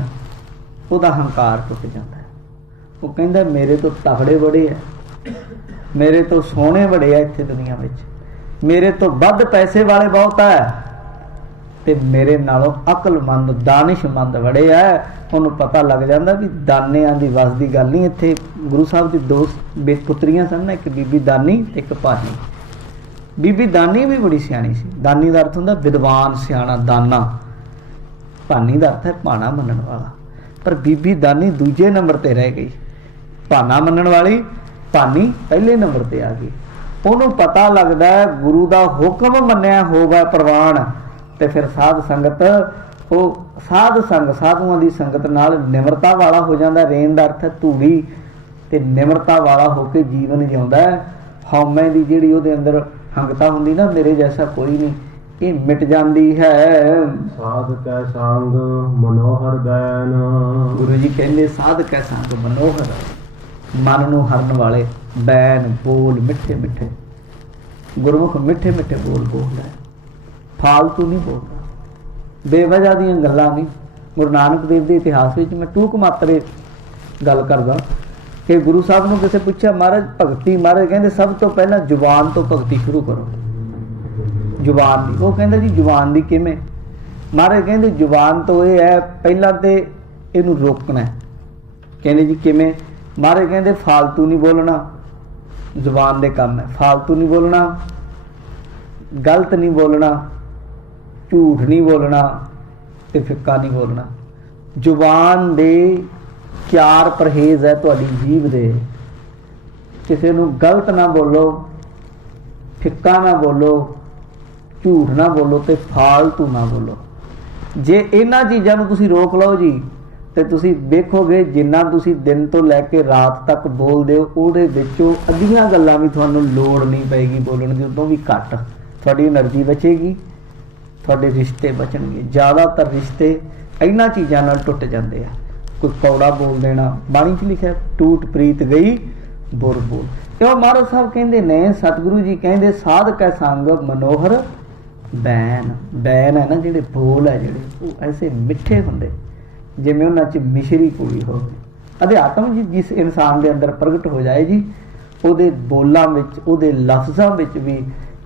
ਉਹਦਾ ਹੰਕਾਰ ਟੁੱਟ ਜਾਂਦਾ ਹੈ। ਉਹ ਕਹਿੰਦਾ ਮੇਰੇ ਤੋਂ ਤਕੜੇ ਬੜੇ ਹੈ, मेरे तो सोने बड़े है इत्थे दुनिया में, मेरे तो वध पैसे वाले बहुत है, ते मेरे नालों अकलमंद दानिशमंद बड़े है। उन्होंने पता लग जाता भी दानियां दी वस दी गल नहीं। इत्थे गुरु साहब दी 2 पुत्रियां सन ना, एक बीबी दानी ते एक भानी। बीबी दानी भी बड़ी सियाणी सी। दानी का अर्थ हुंदा विद्वान सियाणा, दाना। भानी का अर्थ है भाना मनण वाला। पर बीबी दानी दूजे नंबर ते रह गई, भाना मनण वाली भानी पहले नंबर ते आ गई। उन्होंने पता लगता है गुरु का हुक्म मन्निया होगा प्रवान। तो फिर साध संगत, वो साध संग साधुआं की संगत नाल निमरता वाला हो जाता। रेन का अर्थ है धूड़ी, ते निमरता वाला होकर जीवन जिउंदा है। हौमे की जिहड़ी उहदे अंदर हंगता हुंदी ना, मेरे जैसा कोई नहीं, ये मिट जाती है। साध कै संग मनोहर बैन। गुरु जी कहते साध कै संग मनोहर, मन नूं हरन वाले बैन, बोल मिठे मिठे। गुरमुख मिठे मिठे बोल बोलदा है, फालतू नहीं बोलता, बेवजह दी गल्लां नहीं। गुरु नानक देव के इतिहास में मैं टूक मात्रे गल करदा कि गुरु साहब नूं किसे पुछया महाराज भगती, महाराज कहंदे सब तो पहला जुबान तो भगती शुरू करो, जुबान दी। वो कहंदा जी जुबान दी किवें? महाराज कहंदे जुबान तो ये है पहला तो इहनूं रोकना है। कहंदे जी किवें? महाराज कहते फालतू नहीं बोलना, जुबान दे काम है। फालतू नहीं बोलना, गलत नहीं बोलना, झूठ नहीं बोलना, ते फिक्का नहीं बोलना। जुबान दे 4 परहेज है तुहाडी जीभ दे। किसी नूं गलत ना बोलो, फिक्का ना बोलो, झूठ ना बोलो, ते फालतू ना बोलो। जे इन्हां चीज़ां नूं तुसीं रोक लो जी, तो तुसी देखोगे जिन्ना तुसी दिन तो लैके रात तक बोलते हो, उहदे विचों अद्धियां गल्लां भी तुहानूं लोड़ नहीं पेगी बोलण दी, उदों भी घट तुहाडी एनर्जी बचेगी, ਤੁਹਾਡੇ ਰਿਸ਼ਤੇ ਬਚਣਗੇ। ਜ਼ਿਆਦਾਤਰ ਰਿਸ਼ਤੇ ਇਹਨਾਂ ਚੀਜ਼ਾਂ ਨਾਲ ਟੁੱਟ ਜਾਂਦੇ ਆ। ਕੋਈ ਕੌੜਾ ਬੋਲ ਦੇਣਾ, ਬਾਣੀ 'ਚ ਲਿਖਿਆ ਟੂਟ ਪ੍ਰੀਤ ਗਈ ਬੁਰ ਬੋਲ। ਕਿਉਂ ਮਹਾਰਾਜ ਸਾਹਿਬ ਕਹਿੰਦੇ ਨੇ, ਸਤਿਗੁਰੂ ਜੀ ਕਹਿੰਦੇ ਸਾਧ ਕੈ ਸੰਗ ਮਨੋਹਰ ਬੈਨ। ਬੈਨ ਹੈ ਨਾ, ਜਿਹੜੇ ਬੋਲ ਹੈ ਜਿਹੜੇ, ਉਹ ਐਸੇ ਮਿੱਠੇ ਹੁੰਦੇ ਜਿਵੇਂ ਉਹਨਾਂ 'ਚ ਮਿਸ਼ਰੀ ਪੂਰੀ ਹੋਵੇ। ਅਧਿਆਤਮ ਜੀ ਜਿਸ ਇਨਸਾਨ ਦੇ ਅੰਦਰ ਪ੍ਰਗਟ ਹੋ ਜਾਏ ਜੀ, ਉਹਦੇ ਬੋਲਾਂ ਵਿੱਚ, ਉਹਦੇ ਲਫ਼ਜ਼ਾਂ ਵਿੱਚ ਵੀ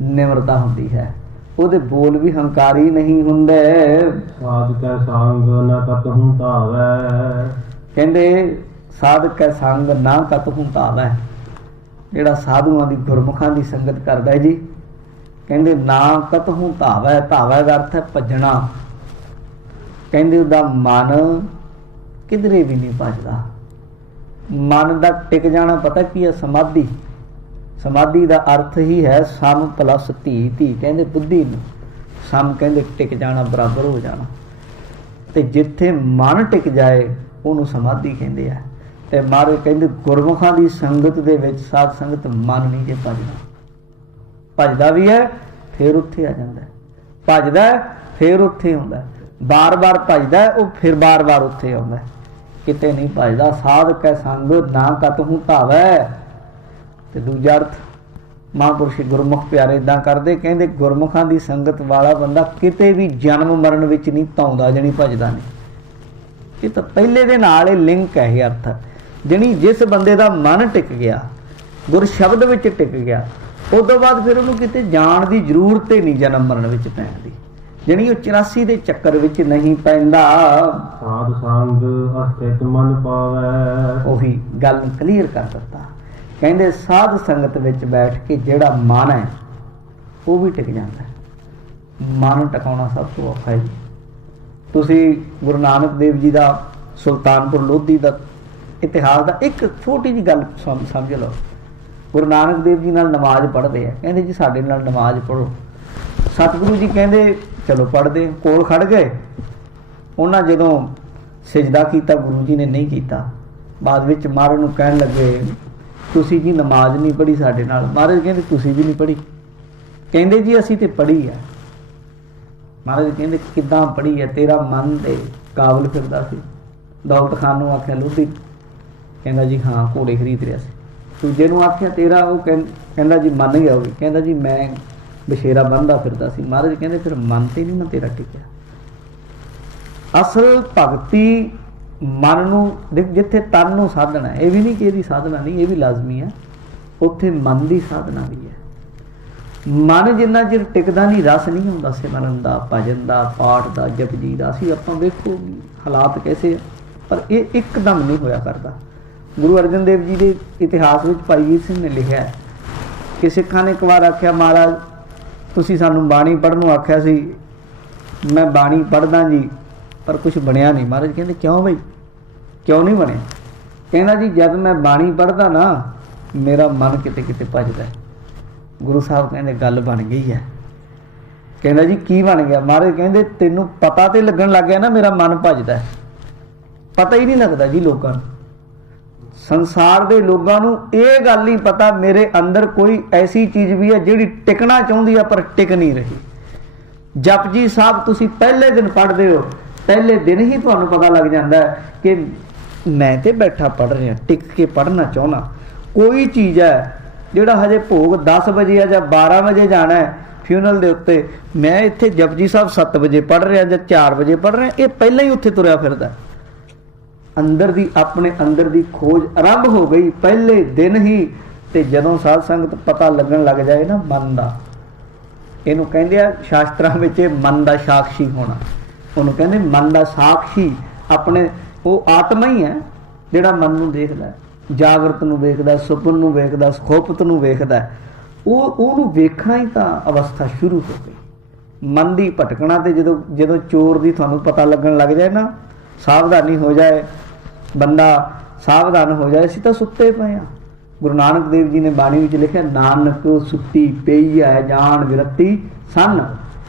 ਨਿਮਰਤਾ ਹੁੰਦੀ ਹੈ। ਉਹਦੇ ਬੋਲ ਵੀ ਹੰਕਾਰੀ ਨਹੀਂ ਹੁੰਦੇ। ਸਾਧ ਕੈ ਸੰਗ ਨ ਕਤਹੁ ਧਾਵੈ। ਕਹਿੰਦੇ ਸਾਧ ਕੈ ਸੰਗ ਨਾ ਕਤਹੁ ਧਾਵੈ। ਜਿਹੜਾ ਸਾਧੂਆਂ ਦੀ, ਗੁਰਮੁਖਾਂ ਦੀ ਸੰਗਤ ਕਰਦਾ ਹੈ ਜੀ, ਕਹਿੰਦੇ ਨਾ ਕਤਹੁ ਧਾਵੈ। ਧਾਵੈ ਦਾ ਅਰਥ ਹੈ ਭੱਜਣਾ। ਕਹਿੰਦੇ ਉਹਦਾ ਮਨ ਕਿਧਰੇ ਵੀ ਨਹੀਂ ਭੱਜਦਾ। ਮਨ ਦਾ ਟਿਕ ਜਾਣਾ ਪਤਾ ਕੀ ਹੈ? ਸਮਾਧੀ। ਸਮਾਧੀ ਦਾ ਅਰਥ ਹੀ ਹੈ ਸਮ ਪਲਸ ਧੀ। ਧੀ ਕਹਿੰਦੇ ਬੁੱਧੀ ਨੂੰ, ਸਮ ਕਹਿੰਦੇ ਟਿਕ ਜਾਣਾ, ਬਰਾਬਰ ਹੋ ਜਾਣਾ। ਤੇ ਜਿੱਥੇ ਮਨ ਟਿਕ ਜਾਏ ਉਹਨੂੰ ਸਮਾਧੀ ਕਹਿੰਦੇ ਆ। ਤੇ ਮਹਾਰਾਜ ਕਹਿੰਦੇ ਗੁਰਮੁਖਾਂ ਦੀ ਸੰਗਤ ਦੇ ਵਿੱਚ, ਸਾਧ ਸੰਗਤ, ਮਨ ਨਹੀਂ ਜੇ ਭੱਜਦਾ। ਭੱਜਦਾ ਵੀ ਹੈ ਫਿਰ ਉੱਥੇ ਆ ਜਾਂਦਾ, ਭੱਜਦਾ ਫਿਰ ਉੱਥੇ ਆਉਂਦਾ, ਬਾਰ-ਬਾਰ ਭੱਜਦਾ ਉਹ ਫਿਰ ਬਾਰ-ਬਾਰ ਉੱਥੇ ਆਉਂਦਾ, ਕਿਤੇ ਨਹੀਂ ਭੱਜਦਾ। ਸਾਧ ਕੈ ਸੰਗ ਨਾ ਕਤਹੁ ਧਾਵੈ। ਤੇ ਦੂਜਾ ਅਰਥ ਮਹਾਂਪੁਰਸ਼ ਗੁਰਮੁਖ ਪਿਆਰੇ ਇਦਾਂ ਕਰਦੇ, ਕਹਿੰਦੇ ਗੁਰਮੁਖਾਂ ਦੀ ਸੰਗਤ ਵਾਲਾ ਬੰਦਾ ਕਿਤੇ ਵੀ ਜਨਮ ਮਰਨ ਵਿੱਚ ਨਹੀਂ ਧਾਉਂਦਾ, ਜਣੀ ਭੱਜਦਾ ਨਹੀਂ। ਇਹ ਤਾਂ ਪਹਿਲੇ ਦੇ ਨਾਲ ਇਹ ਲਿੰਕ ਹੈ, ਇਹ ਅਰਥ ਜਣੀ ਜਿਸ ਬੰਦੇ ਦਾ ਮਨ ਟਿਕ ਗਿਆ, ਗੁਰ ਸ਼ਬਦ ਵਿੱਚ ਟਿਕ ਗਿਆ, ਉਸ ਤੋਂ ਬਾਅਦ ਫਿਰ ਉਹਨੂੰ ਕਿਤੇ ਜਾਣ ਦੀ ਜ਼ਰੂਰਤ ਹੀ ਨਹੀਂ ਜਨਮ ਮਰਨ ਵਿੱਚ ਪੈਣ ਦੀ, ਜਣੀ ਉਹ 84 ਦੇ ਚੱਕਰ ਵਿੱਚ ਨਹੀਂ ਪੈਂਦਾ। ਸਾਧ ਸੰਗ ਅਸਥਿਤ ਮਨ ਪਾਵੈ। ਉਹੀ ਗੱਲ ਕਲੀਅਰ ਕਰ ਦਿੱਤਾ। ਕਹਿੰਦੇ ਸਾਧ ਸੰਗਤ ਵਿੱਚ ਬੈਠ ਕੇ ਜਿਹੜਾ ਮਨ ਹੈ ਉਹ ਵੀ ਟਿਕ ਜਾਂਦਾ ਹੈ। ਮਨ ਟਿਕਾਉਣਾ ਸਭ ਤੋਂ ਔਖਾ ਹੈ ਜੀ। ਤੁਸੀਂ ਗੁਰੂ ਨਾਨਕ ਦੇਵ ਜੀ ਦਾ, ਸੁਲਤਾਨਪੁਰ ਲੋਧੀ ਦਾ ਇਤਿਹਾਸ ਦਾ ਇੱਕ ਛੋਟੀ ਜਿਹੀ ਗੱਲ ਸਮਝ ਲਓ। ਗੁਰੂ ਨਾਨਕ ਦੇਵ ਜੀ ਨਾਲ ਨਮਾਜ਼ ਪੜ੍ਹਦੇ ਆ, ਕਹਿੰਦੇ ਜੀ ਸਾਡੇ ਨਾਲ ਨਮਾਜ਼ ਪੜ੍ਹੋ। ਸਤਿਗੁਰੂ ਜੀ ਕਹਿੰਦੇ ਚਲੋ ਪੜ੍ਹਦੇ। ਕੋਲ ਖੜ ਗਏ। ਉਹਨਾਂ ਜਦੋਂ ਸਿਜਦਾ ਕੀਤਾ, ਗੁਰੂ ਜੀ ਨੇ ਨਹੀਂ ਕੀਤਾ। ਬਾਅਦ ਵਿੱਚ ਮਹਾਰਾਜ ਨੂੰ ਕਹਿਣ ਲੱਗੇ ਤੁਸੀਂ ਜੀ ਨਮਾਜ਼ ਨਹੀਂ ਪੜ੍ਹੀ ਸਾਡੇ ਨਾਲ। ਮਹਾਰਾਜ ਕਹਿੰਦੇ ਤੁਸੀਂ ਵੀ ਨਹੀਂ ਪੜ੍ਹੀ। ਕਹਿੰਦੇ ਜੀ ਅਸੀਂ ਤੇ ਪੜ੍ਹੀ ਆ। ਮਹਾਰਾਜ ਕਹਿੰਦੇ ਕਿੱਦਾਂ ਪੜ੍ਹੀ ਹੈ? ਤੇਰਾ ਮਨ ਦੇ ਕਾਬਲ ਫਿਰਦਾ ਸੀ। ਦੌਲਤ ਖਾਨ ਨੂੰ ਆਖਿਆ ਲੋਧੀ, ਕਹਿੰਦਾ ਜੀ ਹਾਂ ਘੋੜੇ ਖਰੀਦ ਰਿਹਾ ਸੀ। ਦੂਜੇ ਨੂੰ ਆਖਿਆ ਤੇਰਾ, ਉਹ ਕਹਿੰਦਾ ਜੀ ਮੰਨ ਗਿਆ ਉਹ ਵੀ, ਕਹਿੰਦਾ ਜੀ ਮੈਂ ਬਸ਼ੇਰਾ ਬੰਨ੍ਹਦਾ ਫਿਰਦਾ ਸੀ। ਮਹਾਰਾਜ ਕਹਿੰਦੇ ਫਿਰ ਮਨ ਤੇ ਨਹੀਂ ਨਾ ਤੇਰਾ ਟਿਕਿਆ। ਅਸਲ ਭਗਤੀ ਮਨ ਨੂੰ, ਜਿੱਥੇ ਤਨ ਨੂੰ ਸਾਧਨਾ ਹੈ, ਇਹ ਵੀ ਨਹੀਂ ਕਿ ਇਹਦੀ ਸਾਧਨਾ ਨਹੀਂ, ਇਹ ਵੀ ਲਾਜ਼ਮੀ ਹੈ, ਉੱਥੇ ਮਨ ਦੀ ਸਾਧਨਾ ਵੀ ਹੈ। ਮਨ ਜਿੰਨਾ ਚਿਰ ਟਿਕਦਾ ਨਹੀਂ, ਰਸ ਨਹੀਂ ਹੁੰਦਾ ਸਿਮਰਨ ਦਾ, ਭਜਨ ਦਾ, ਪਾਠ ਦਾ, ਜਪਜੀ ਦਾ। ਅਸੀਂ ਆਪਾਂ ਵੇਖੋ ਹਾਲਾਤ ਕੈਸੇ ਆ, ਪਰ ਇਹ ਇੱਕਦਮ ਨਹੀਂ ਹੋਇਆ ਕਰਦਾ। ਗੁਰੂ ਅਰਜਨ ਦੇਵ ਜੀ ਦੇ ਇਤਿਹਾਸ ਵਿੱਚ ਭਾਈ ਵੀਰ ਸਿੰਘ ਨੇ ਲਿਖਿਆ ਕਿ ਸਿੱਖਾਂ ਨੇ ਇੱਕ ਵਾਰ ਆਖਿਆ ਮਹਾਰਾਜ ਤੁਸੀਂ ਸਾਨੂੰ ਬਾਣੀ ਪੜ੍ਹਨ ਨੂੰ ਆਖਿਆ ਸੀ, ਮੈਂ ਬਾਣੀ ਪੜ੍ਹਦਾ ਜੀ ਪਰ ਕੁਛ ਬਣਿਆ ਨਹੀਂ। ਮਹਾਰਾਜ ਕਹਿੰਦੇ ਕਿਉਂ ਬਈ, ਕਿਉਂ ਨਹੀਂ ਬਣਿਆ? ਕਹਿੰਦਾ ਜੀ ਜਦ ਮੈਂ ਬਾਣੀ ਪੜ੍ਹਦਾ ਨਾ ਮੇਰਾ ਮਨ ਕਿਤੇ ਕਿਤੇ ਭੱਜਦਾ। ਗੁਰੂ ਸਾਹਿਬ ਕਹਿੰਦੇ ਗੱਲ ਬਣ ਗਈ ਹੈ। ਕਹਿੰਦਾ ਜੀ ਕੀ ਬਣ ਗਿਆ? ਮਹਾਰਾਜ ਕਹਿੰਦੇ ਤੈਨੂੰ ਪਤਾ ਤੇ ਲੱਗਣ ਲੱਗ ਗਿਆ ਨਾ ਮੇਰਾ ਮਨ ਭੱਜਦਾ। ਪਤਾ ਹੀ ਨਹੀਂ ਲੱਗਦਾ ਜੀ ਲੋਕਾਂ ਨੂੰ, ਸੰਸਾਰ ਦੇ ਲੋਕਾਂ ਨੂੰ ਇਹ ਗੱਲ ਨਹੀਂ ਪਤਾ ਮੇਰੇ ਅੰਦਰ ਕੋਈ ਐਸੀ ਚੀਜ਼ ਵੀ ਹੈ ਜਿਹੜੀ ਟਿਕਣਾ ਚਾਹੁੰਦੀ ਆ ਪਰ ਟਿਕ ਨਹੀਂ ਰਹੀ। ਜਪਜੀ ਸਾਹਿਬ ਤੁਸੀਂ ਪਹਿਲੇ ਦਿਨ ਪੜ੍ਹਦੇ ਹੋ, ਪਹਿਲੇ ਦਿਨ ਹੀ ਤੁਹਾਨੂੰ ਪਤਾ ਲੱਗ ਜਾਂਦਾ ਹੈ ਕਿ ਮੈਂ ਤੇ ਬੈਠਾ ਪੜ੍ਹ ਰਿਹਾ, ਟਿਕ ਕੇ ਪੜ੍ਹਨਾ ਚਾਹੁੰਦਾ। ਕੋਈ ਚੀਜ਼ ਹੈ ਜਿਹੜਾ ਹਜੇ ਭੋਗ 10 ਵਜੇ ਆ ਜਾਂ 12 ਵਜੇ ਜਾਣਾ ਹੈ ਫਿਊਨਲ ਦੇ ਉੱਤੇ, ਮੈਂ ਇੱਥੇ ਜਪਜੀ ਸਾਹਿਬ 7 ਵਜੇ ਪੜ੍ਹ ਰਿਹਾ ਜਾਂ 4 ਵਜੇ ਪੜ੍ਹ ਰਿਹਾ, ਇਹ ਪਹਿਲਾਂ ਹੀ ਉੱਥੇ ਤੁਰਿਆ ਫਿਰਦਾ। ਅੰਦਰ ਦੀ, ਆਪਣੇ ਅੰਦਰ ਦੀ ਖੋਜ ਆਰੰਭ ਹੋ ਗਈ ਪਹਿਲੇ ਦਿਨ ਹੀ। ਤੇ ਜਦੋਂ ਸਾਧ ਸੰਗਤ ਪਤਾ ਲੱਗਣ ਲੱਗ ਜਾਏ ਨਾ ਮਨ ਦਾ, ਇਹਨੂੰ ਕਹਿੰਦੇ ਆ ਸ਼ਾਸਤਰਾਂ ਵਿੱਚ ਮਨ ਦਾ ਸਾਖੀ ਹੋਣਾ, ਉਹਨੂੰ ਕਹਿੰਦੇ ਮਨ ਦਾ ਸਾਖੀ। ਆਪਣੇ ਉਹ ਆਤਮਾ ਹੀ ਹੈ ਜਿਹੜਾ ਮਨ ਨੂੰ ਦੇਖਦਾ, ਜਾਗਰਤ ਨੂੰ ਵੇਖਦਾ, ਸੁਪਨ ਨੂੰ ਵੇਖਦਾ, ਸੁਖੋਪਤ ਨੂੰ ਵੇਖਦਾ। ਉਹਨੂੰ ਵੇਖਣਾ ਹੀ ਤਾਂ ਅਵਸਥਾ ਸ਼ੁਰੂ ਹੋ ਗਈ। ਮਨ ਦੀ ਭਟਕਣਾ ਤੇ ਜਦੋਂ ਚੋਰ ਦੀ ਤੁਹਾਨੂੰ ਪਤਾ ਲੱਗਣ ਲੱਗ ਜਾਏ ਨਾ, ਸਾਵਧਾਨੀ ਹੋ ਜਾਏ, ਬੰਦਾ ਸਾਵਧਾਨ ਹੋ ਜਾਏ। ਅਸੀਂ ਤਾਂ ਸੁੱਤੇ ਪਏ ਹਾਂ। ਗੁਰੂ ਨਾਨਕ ਦੇਵ ਜੀ ਨੇ ਬਾਣੀ ਵਿੱਚ ਲਿਖਿਆ ਨਾਨਕ ਸੁੱਤੀ ਪਈ ਹੈ ਜਾਣ ਵਿਰਤੀ ਸਨ।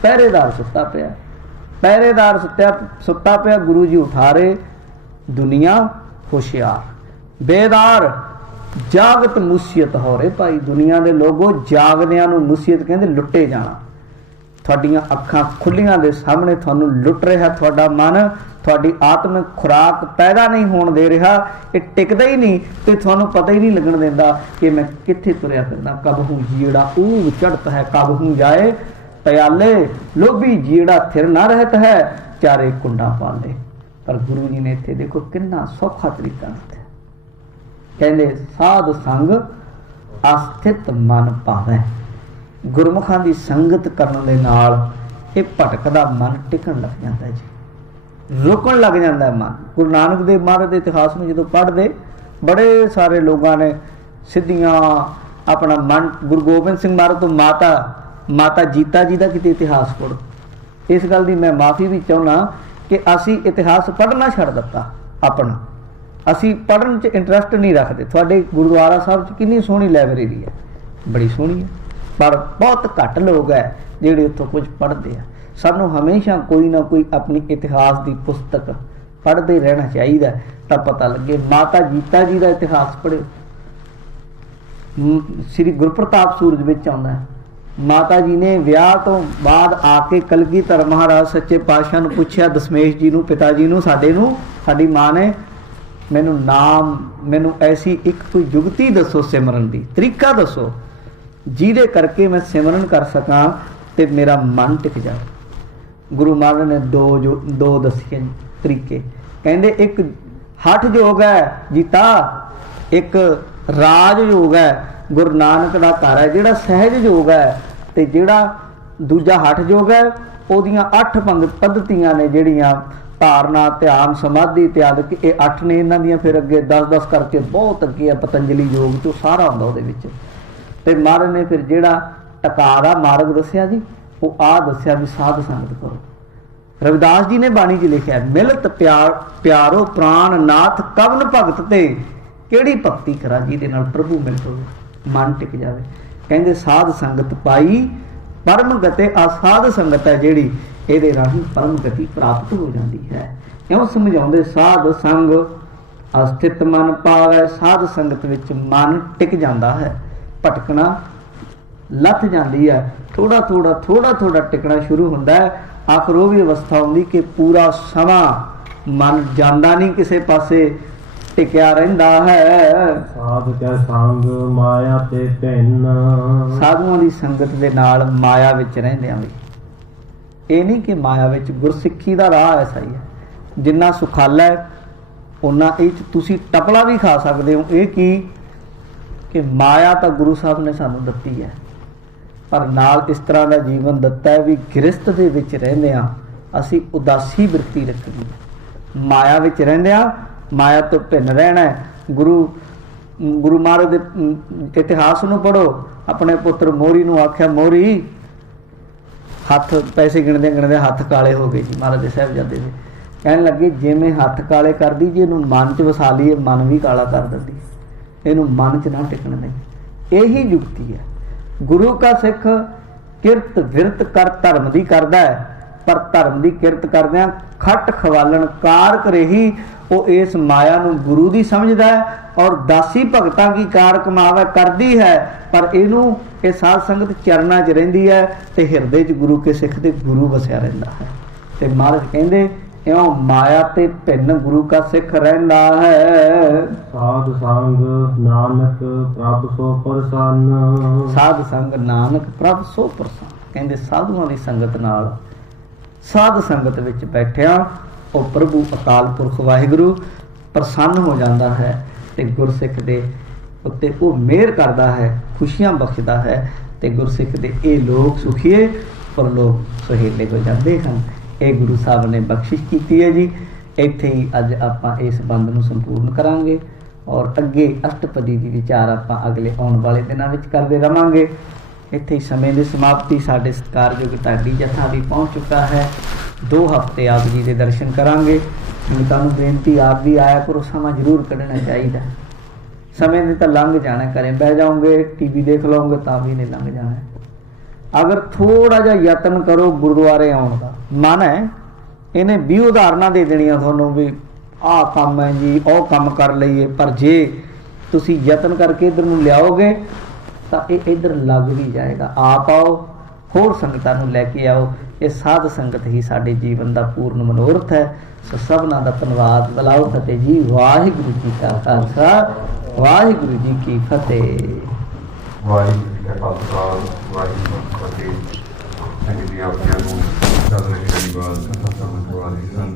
ਪਹਿਰੇਦਾਰ ਸੁੱਤਾ ਪਿਆ, ਪਹਿਰੇਦਾਰ ਸੁੱਤਾ ਪਿਆ, ਗੁਰੂ ਜੀ ਉਠਾਰੇ ਦੁਨੀਆ ਹੁਸ਼ਿਆਰ। ਬੇਦਾਰ ਜਾਗਤ ਮੁਸੀਅਤ ਹੋ ਰਹੇ ਭਾਈ। ਦੁਨੀਆ ਦੇ ਲੋਗੋ ਜਾਗਦਿਆਂ ਨੂੰ ਮੁਸੀਅਤ ਕਹਿੰਦੇ, ਲੁੱਟੇ ਜਾਣਾ। ਤੁਹਾਡੀਆਂ ਅੱਖਾਂ ਖੁੱਲੀਆਂ ਦੇ ਸਾਹਮਣੇ ਤੁਹਾਨੂੰ ਲੁੱਟ ਰਿਹਾ ਤੁਹਾਡਾ ਮਨ, ਤੁਹਾਡੀ ਆਤਮਿਕ ਖੁਰਾਕ ਪੈਦਾ ਨਹੀਂ ਹੋਣ ਦੇ ਰਿਹਾ, ਇਹ ਟਿਕਦਾ ਹੀ ਨਹੀਂ ਤੇ ਤੁਹਾਨੂੰ ਪਤਾ ਹੀ ਨਹੀਂ ਲੱਗਣ ਦਿੰਦਾ ਕਿ ਮੈਂ ਕਿੱਥੇ ਤੁਰਿਆ ਫਿਰਦਾ। ਕਬ ਹੂੰ ਜੀੜਾ ਊਬ ਚੜ੍ਹਤ ਹੈ, ਕਬ ਹੂੰ ਜਾਏ ਪਿਆਲੇ, ਲੋਭੀ ਜੀੜਾ ਥਿਰ ਨਾ ਰਹਿਤ ਹੈ, ਚਾਰੇ ਕੁੰਡਾ ਪਾਲੇ। ਪਰ ਗੁਰੂ ਜੀ ਨੇ ਇੱਥੇ ਦੇਖੋ ਕਿੰਨਾ ਸੌਖਾ ਤਰੀਕਾ ਦਿੱਤਾ, ਕਹਿੰਦੇ ਸਾਧ ਸੰਗ ਅਸਥਿਤ ਮਨ ਭਾਵੈ। ਗੁਰਮੁਖਾਂ ਦੀ ਸੰਗਤ ਕਰਨ ਦੇ ਨਾਲ ਇਹ ਭਟਕਦਾ ਮਨ ਟਿਕਣ ਲੱਗ ਜਾਂਦਾ ਜੀ, ਰੁਕਣ ਲੱਗ ਜਾਂਦਾ ਮਨ। ਗੁਰੂ ਨਾਨਕ ਦੇਵ ਮਹਾਰਾਜ ਦੇ ਇਤਿਹਾਸ ਨੂੰ ਜਦੋਂ ਪੜ੍ਹਦੇ, ਬੜੇ ਸਾਰੇ ਲੋਕਾਂ ਨੇ ਸਿੱਧੀਆਂ ਆਪਣਾ ਮਨ, ਗੁਰੂ ਗੋਬਿੰਦ ਸਿੰਘ ਮਹਾਰਾਜ ਤੋਂ ਮਾਤਾ ਜੀਤਾ ਜੀ ਦਾ ਕਿਤੇ ਇਤਿਹਾਸ ਪੜ੍ਹੋ। ਇਸ ਗੱਲ ਦੀ ਮੈਂ ਮਾਫੀ ਵੀ ਚਾਹੁੰਦਾ ਕਿ ਅਸੀਂ ਇਤਿਹਾਸ ਪੜ੍ਹਨਾ ਛੱਡ ਦਿੱਤਾ ਆਪਣਾ, ਅਸੀਂ ਪੜ੍ਹਨ 'ਚ ਇੰਟਰਸਟ ਨਹੀਂ ਰੱਖਦੇ। ਤੁਹਾਡੇ ਗੁਰਦੁਆਰਾ ਸਾਹਿਬ 'ਚ ਕਿੰਨੀ ਸੋਹਣੀ ਲਾਇਬ੍ਰੇਰੀ ਹੈ, ਬੜੀ ਸੋਹਣੀ ਹੈ, ਪਰ ਬਹੁਤ ਘੱਟ ਲੋਕ ਹੈ ਜਿਹੜੇ ਉੱਥੋਂ ਕੁਝ ਪੜ੍ਹਦੇ ਆ। ਸਾਨੂੰ ਹਮੇਸ਼ਾ ਕੋਈ ਨਾ ਕੋਈ ਆਪਣੀ ਇਤਿਹਾਸ ਦੀ ਪੁਸਤਕ ਪੜ੍ਹਦੇ ਰਹਿਣਾ ਚਾਹੀਦਾ ਤਾਂ ਪਤਾ ਲੱਗੇ। ਮਾਤਾ ਜੀਤਾ ਜੀ ਦਾ ਇਤਿਹਾਸ ਪੜ੍ਹੋ, ਸ੍ਰੀ ਗੁਰਪ੍ਰਤਾਪ ਸੂਰਜ ਵਿੱਚ ਆਉਂਦਾ ਹੈ। ਮਾਤਾ ਜੀ ਨੇ ਵਿਆਹ ਤੋਂ ਬਾਅਦ ਆ ਕੇ ਕਲਗੀਧਰ ਮਹਾਰਾਜ ਸੱਚੇ ਪਾਤਸ਼ਾਹ ਨੂੰ ਪੁੱਛਿਆ, ਦਸ਼ਮੇਸ਼ ਜੀ ਨੂੰ, ਪਿਤਾ ਜੀ ਨੂੰ, ਸਾਡੀ ਮਾਂ ਨੇ, ਮੈਨੂੰ ਐਸੀ ਇੱਕ ਕੋਈ ਜੁਗਤੀ ਦੱਸੋ, ਸਿਮਰਨ ਦੀ ਤਰੀਕਾ ਦੱਸੋ ਜਿਹਦੇ ਕਰਕੇ ਮੈਂ ਸਿਮਰਨ ਕਰ ਸਕਾਂ ਤੇ ਮੇਰਾ ਮਨ ਟਿਕ ਜਾਵੇ। ਗੁਰੂ ਮਹਾਰਾਜ ਨੇ ਦੋ ਦੱਸੇ ਤਰੀਕੇ, ਕਹਿੰਦੇ ਇੱਕ ਹਠ ਯੋਗ ਹੈ ਜੀਤਾ, ਇੱਕ ਰਾਜ ਯੋਗ ਹੈ। ਗੁਰੂ ਨਾਨਕ ਦਾ ਘਰ ਹੈ ਜਿਹੜਾ ਸਹਿਜ ਯੋਗ ਹੈ, ਤੇ ਜਿਹੜਾ ਦੂਜਾ ਹਠ ਯੋਗ ਹੈ ਉਹਦੀਆਂ 8 ਪੱਧਤੀਆਂ ਨੇ, ਜਿਹੜੀਆਂ ਧਾਰਨਾ, ਧਿਆਨ, ਸਮਾਧੀ ਇਤਿਆਦਿਕ, ਇਹ 8 ਨੇ। ਇਹਨਾਂ ਦੀਆਂ ਫਿਰ ਅੱਗੇ 10-10 ਕਰਕੇ ਬਹੁਤ ਅੱਗੇ ਆ, ਪਤੰਜਲੀ ਯੋਗ ਤੋਂ ਸਾਰਾ ਆਉਂਦਾ ਉਹਦੇ ਵਿੱਚ। ਤੇ ਮਹਾਰਾਜ ਨੇ ਫਿਰ ਜਿਹੜਾ ਟਕਾ ਦਾ ਮਾਰਗ ਦੱਸਿਆ ਜੀ, ਉਹ ਆਹ ਦੱਸਿਆ ਵੀ ਸਾਧ ਸੰਗਤ ਕਰੋ। ਰਵਿਦਾਸ ਜੀ ਨੇ ਬਾਣੀ 'ਚ ਲਿਖਿਆ, ਮਿਲਤ ਪਿਆਰੋ ਪ੍ਰਾਣ ਨਾਥ ਕਵਨ ਭਗਤ ਤੇ, ਕਿਹੜੀ ਭਗਤੀ ਕਰਾਂ ਜਿਹਦੇ ਨਾਲ ਪ੍ਰਭੂ ਮਿਲ ਹੋਵੇ, ਮਨ ਟਿਕ ਜਾਵੇ। ਕਹਿੰਦੇ ਸਾਧ ਸੰਗਤ ਪਾਈ ਪਰਮ ਗਤੇ, ਆ ਸਾਧ ਸੰਗਤ ਹੈ ਜਿਹੜੀ, ਇਹਦੇ ਰਾਹੀਂ ਪਰਮ ਗਤੀ ਪ੍ਰਾਪਤ ਹੋ ਜਾਂਦੀ ਹੈ। ਇਉਂ ਸਮਝਾਉਂਦੇ, ਸਾਧ ਸੰਗ ਅਸਥਿਤ ਮਨ ਪਾਵੈ। ਸਾਧ ਸੰਗਤ ਵਿੱਚ ਮਨ ਟਿਕ ਜਾਂਦਾ ਹੈ, ਭਟਕਣਾ ਲੱਥ ਜਾਂਦੀ ਹੈ, ਥੋੜਾ ਥੋੜਾ ਟਿਕਣਾ ਸ਼ੁਰੂ ਹੁੰਦਾ ਹੈ। ਆਖਰ ਉਹ ਵੀ ਅਵਸਥਾ ਹੁੰਦੀ ਕਿ ਪੂਰਾ ਸਮਾਂ ਮਨ ਜਾਂਦਾ ਨਹੀਂ ਕਿਸੇ ਪਾਸੇ, ਟਿਕਿਆ ਰਹਿੰਦਾ ਹੈ। ਸਾਧ ਕੈ ਸੰਗ ਮਾਇਆ ਤੇ ਭਿੰਨ, ਸਾਧੂਆਂ ਦੀ ਸੰਗਤ ਦੇ ਨਾਲ ਮਾਇਆ ਵਿੱਚ ਰਹਿੰਦਿਆਂ ਵੀ, ਇਹ ਨਹੀਂ ਕਿ ਮਾਇਆ ਵਿੱਚ, ਗੁਰਸਿੱਖੀ ਦਾ ਰਾਹ ਐਸਾ ਹੀ ਹੈ, ਜਿੰਨਾ ਸੁਖਾਲਾ ਹੈ ਉਹਨਾਂ ਇਹ 'ਚ ਤੁਸੀਂ ਟਪਲਾ ਵੀ ਖਾ ਸਕਦੇ ਹੋ। ਇਹ ਕੀ ਕਿ ਮਾਇਆ ਤਾਂ ਗੁਰੂ ਸਾਹਿਬ ਨੇ ਸਾਨੂੰ ਦਿੱਤੀ ਹੈ, ਪਰ ਨਾਲ ਇਸ ਤਰ੍ਹਾਂ ਦਾ ਜੀਵਨ ਦਿੱਤਾ ਹੈ ਵੀ ਗ੍ਰਸਥ ਦੇ ਵਿੱਚ ਰਹਿੰਦਿਆਂ ਅਸੀਂ ਉਦਾਸੀ ਬਿਰਤੀ ਰੱਖਣੀ ਹੈ। ਮਾਇਆ ਵਿੱਚ ਰਹਿੰਦਿਆਂ ਮਾਇਆ ਤੋਂ ਭਿੰਨ ਰਹਿਣਾ ਹੈ। ਗੁਰੂ ਮਹਾਰਾਜ ਦੇ ਇਤਿਹਾਸ ਨੂੰ ਪੜ੍ਹੋ। ਆਪਣੇ ਪੁੱਤਰ ਮੋਰੀ ਨੂੰ ਆਖਿਆ, ਮੋਰੀ, ਹੱਥ ਪੈਸੇ ਗਿਣਦੇ ਹੱਥ ਕਾਲੇ ਹੋ ਗਏ ਜੀ ਮਹਾਰਾਜ ਦੇ ਸਾਹਿਬਜ਼ਾਦੇ ਦੇ। ਕਹਿਣ ਲੱਗੇ, ਜਿਵੇਂ ਹੱਥ ਕਾਲੇ ਕਰਦੀ ਜੀ, ਇਹਨੂੰ ਮਨ 'ਚ ਵਸਾ ਲਈਏ, ਮਨ ਵੀ ਕਾਲਾ ਕਰ ਦਿੰਦੀ, ਇਹਨੂੰ ਮਨ 'ਚ ਨਾ ਟਿਕਣ ਦੇ। ਇਹੀ ਯੁਕਤੀ ਹੈ। ਗੁਰੂ ਕਾ ਸਿੱਖ ਕਿਰਤ ਵਿਰਤ ਕਰ ਧਰਮ ਦੀ ਕਰਦਾ ਹੈ, ਪਰ ਧਰਮ ਦੀ ਕਿਰਤ ਕਰਦਿਆਂ ਖੱਟ ਖਵਾਲਣ ਕਾਰ ਕਰੇਹੀ, ਉਹ ਇਸ ਮਾਇਆ ਨੂੰ ਗੁਰੂ ਦੀ ਸਮਝਦਾ ਹੈ। ਔਰ ਦਾਸੀ ਭਗਤਾਂ ਕੀ ਕਾਰ ਕਮਾਵੇ ਕਰਦੀ ਹੈ, ਪਰ ਇਹਨੂੰ ਇਹ ਸਾਧ ਸੰਗਤ ਚਰਨਾਂ 'ਚ ਰਹਿੰਦੀ ਹੈ ਤੇ ਹਿਰਦੇ 'ਚ ਗੁਰੂ ਕੇ ਸਿੱਖ ਦੇ ਗੁਰੂ ਵਸਿਆ ਰਹਿੰਦਾ ਹੈ। ਤੇ ਮਹਾਰਾਜ ਕਹਿੰਦੇ, ਇਉਂ ਮਾਇਆ ਤੇ ਭਿੰਨ ਗੁਰੂ ਕਾ ਸਿੱਖ ਰਹਿੰਦਾ ਹੈ। ਸਾਧ ਸੰਗ ਨਾਨਕ ਪ੍ਰਭ ਸੋ ਪ੍ਰਸੰਨ, ਸਾਧ ਸੰਗ ਨਾਨਕ ਪ੍ਰਭ ਸੋ ਪ੍ਰਸੰਨ। ਕਹਿੰਦੇ ਸਾਧੂਆਂ ਦੀ ਸੰਗਤ ਨਾਲ, ਸਾਧ ਸੰਗਤ ਵਿੱਚ ਬੈਠਿਆ ਉਹ ਪ੍ਰਭੂ ਅਕਾਲ ਪੁਰਖ ਵਾਹਿਗੁਰੂ ਪ੍ਰਸੰਨ ਹੋ ਜਾਂਦਾ ਹੈ ਤੇ ਗੁਰਸਿੱਖ ਦੇ ਉੱਤੇ ਉਹ ਮਿਹਰ ਕਰਦਾ ਹੈ, ਖੁਸ਼ੀਆਂ ਬਖਸ਼ਦਾ ਹੈ ਤੇ ਗੁਰਸਿੱਖ ਦੇ ਇਹ ਲੋਕ ਸੁਖੀਏ ਪਰ ਲੋਕ ਸੁਹੇਲੇ ਹੋ ਜਾਂਦੇ ਹਨ। ਇਹ ਗੁਰੂ ਸਾਹਿਬ ਨੇ ਬਖਸ਼ਿਸ਼ ਕੀਤੀ ਹੈ ਜੀ। ਇੱਥੇ ਹੀ ਅੱਜ ਆਪਾਂ ਇਸ ਬੰਦ ਨੂੰ ਸੰਪੂਰਨ ਕਰਾਂਗੇ ਔਰ ਅੱਗੇ ਅਸ਼ਟਪਦੀ ਦੀ ਵਿਚਾਰ ਆਪਾਂ ਅਗਲੇ ਆਉਣ ਵਾਲੇ ਦਿਨਾਂ ਵਿੱਚ ਕਰਦੇ ਰਹਾਂਗੇ। ਇੱਥੇ ਹੀ ਸਮੇਂ ਦੀ ਸਮਾਪਤੀ। ਸਾਡੇ ਸਤਿਕਾਰਯੋਗ ਢਾਡੀ ਜਥਾ ਵੀ ਪਹੁੰਚ ਚੁੱਕਾ ਹੈ। 2 ਹਫ਼ਤੇ ਆਪ ਜੀ ਦੇ ਦਰਸ਼ਨ ਕਰਾਂਗੇ। ਸੰਗਤਾਂ ਨੂੰ ਬੇਨਤੀ, ਆਪ ਵੀ ਆਇਆ ਕਰੋ, ਸਮਾਂ ਜ਼ਰੂਰ ਕੱਢਣਾ ਚਾਹੀਦਾ। ਸਮੇਂ ਦੇ ਤਾਂ ਲੰਘ ਜਾਣਾ, ਘਰੇ ਬਹਿ ਜਾਓਗੇ, TV ਦੇਖ ਲਓਗੇ ਤਾਂ ਵੀ ਨਹੀਂ ਲੰਘ ਜਾਣਾ। ਅਗਰ ਥੋੜਾ ਜਿਹਾ ਯਤਨ ਕਰੋ ਗੁਰਦੁਆਰੇ ਆਉਣ ਦਾ, ਮਨ ਹੈ ਇਹਨੇ 20 ਉਦਾਹਰਨਾਂ ਦੇ ਦੇਣੀਆਂ ਤੁਹਾਨੂੰ ਵੀ ਆਹ ਕੰਮ ਹੈ ਜੀ, ਉਹ ਕੰਮ ਕਰ ਲਈਏ, ਪਰ ਜੇ ਤੁਸੀਂ ਯਤਨ ਕਰਕੇ ਇੱਧਰ ਨੂੰ ਲਿਆਓਗੇ ਤਾਂ ਇਹ ਇੱਧਰ ਲੱਗ ਵੀ ਜਾਏਗਾ। ਆਪ ਆਓ, ਹੋਰ ਸੰਗਤਾਂ ਨੂੰ ਲੈ ਕੇ ਆਓ। ਇਹ ਸਾਧ ਸੰਗਤ ਹੀ ਸਾਡੇ ਜੀਵਨ ਦਾ ਪੂਰਨ ਮਨੋਰਥ ਹੈ। ਸੋ ਸਭਨਾਂ ਦਾ ਧੰਨਵਾਦ। ਬਲਾਓ ਫਤਿਹ ਜੀ। ਵਾਹਿਗੁਰੂ ਜੀ ਕਾ ਖਾਲਸਾ, ਵਾਹਿਗੁਰੂ ਜੀ ਕੀ ਫਤਿਹ। ਵਾਹਿਗੁਰੂ ਜੀ ਕਾ ਖਾਲਸਾ, ਵਾਹਿਗੁਰੂ ਜੀ ਕੀ ਫਤਿਹ। ਸੰਗਤ ਜੀ ਆਪਣਿਆਂ ਨੂੰ ਚੱਲ ਰਹੀ ਵਾਰ ਕਥਾ ਸਮਝ ਵਾਲੀ ਸਨ।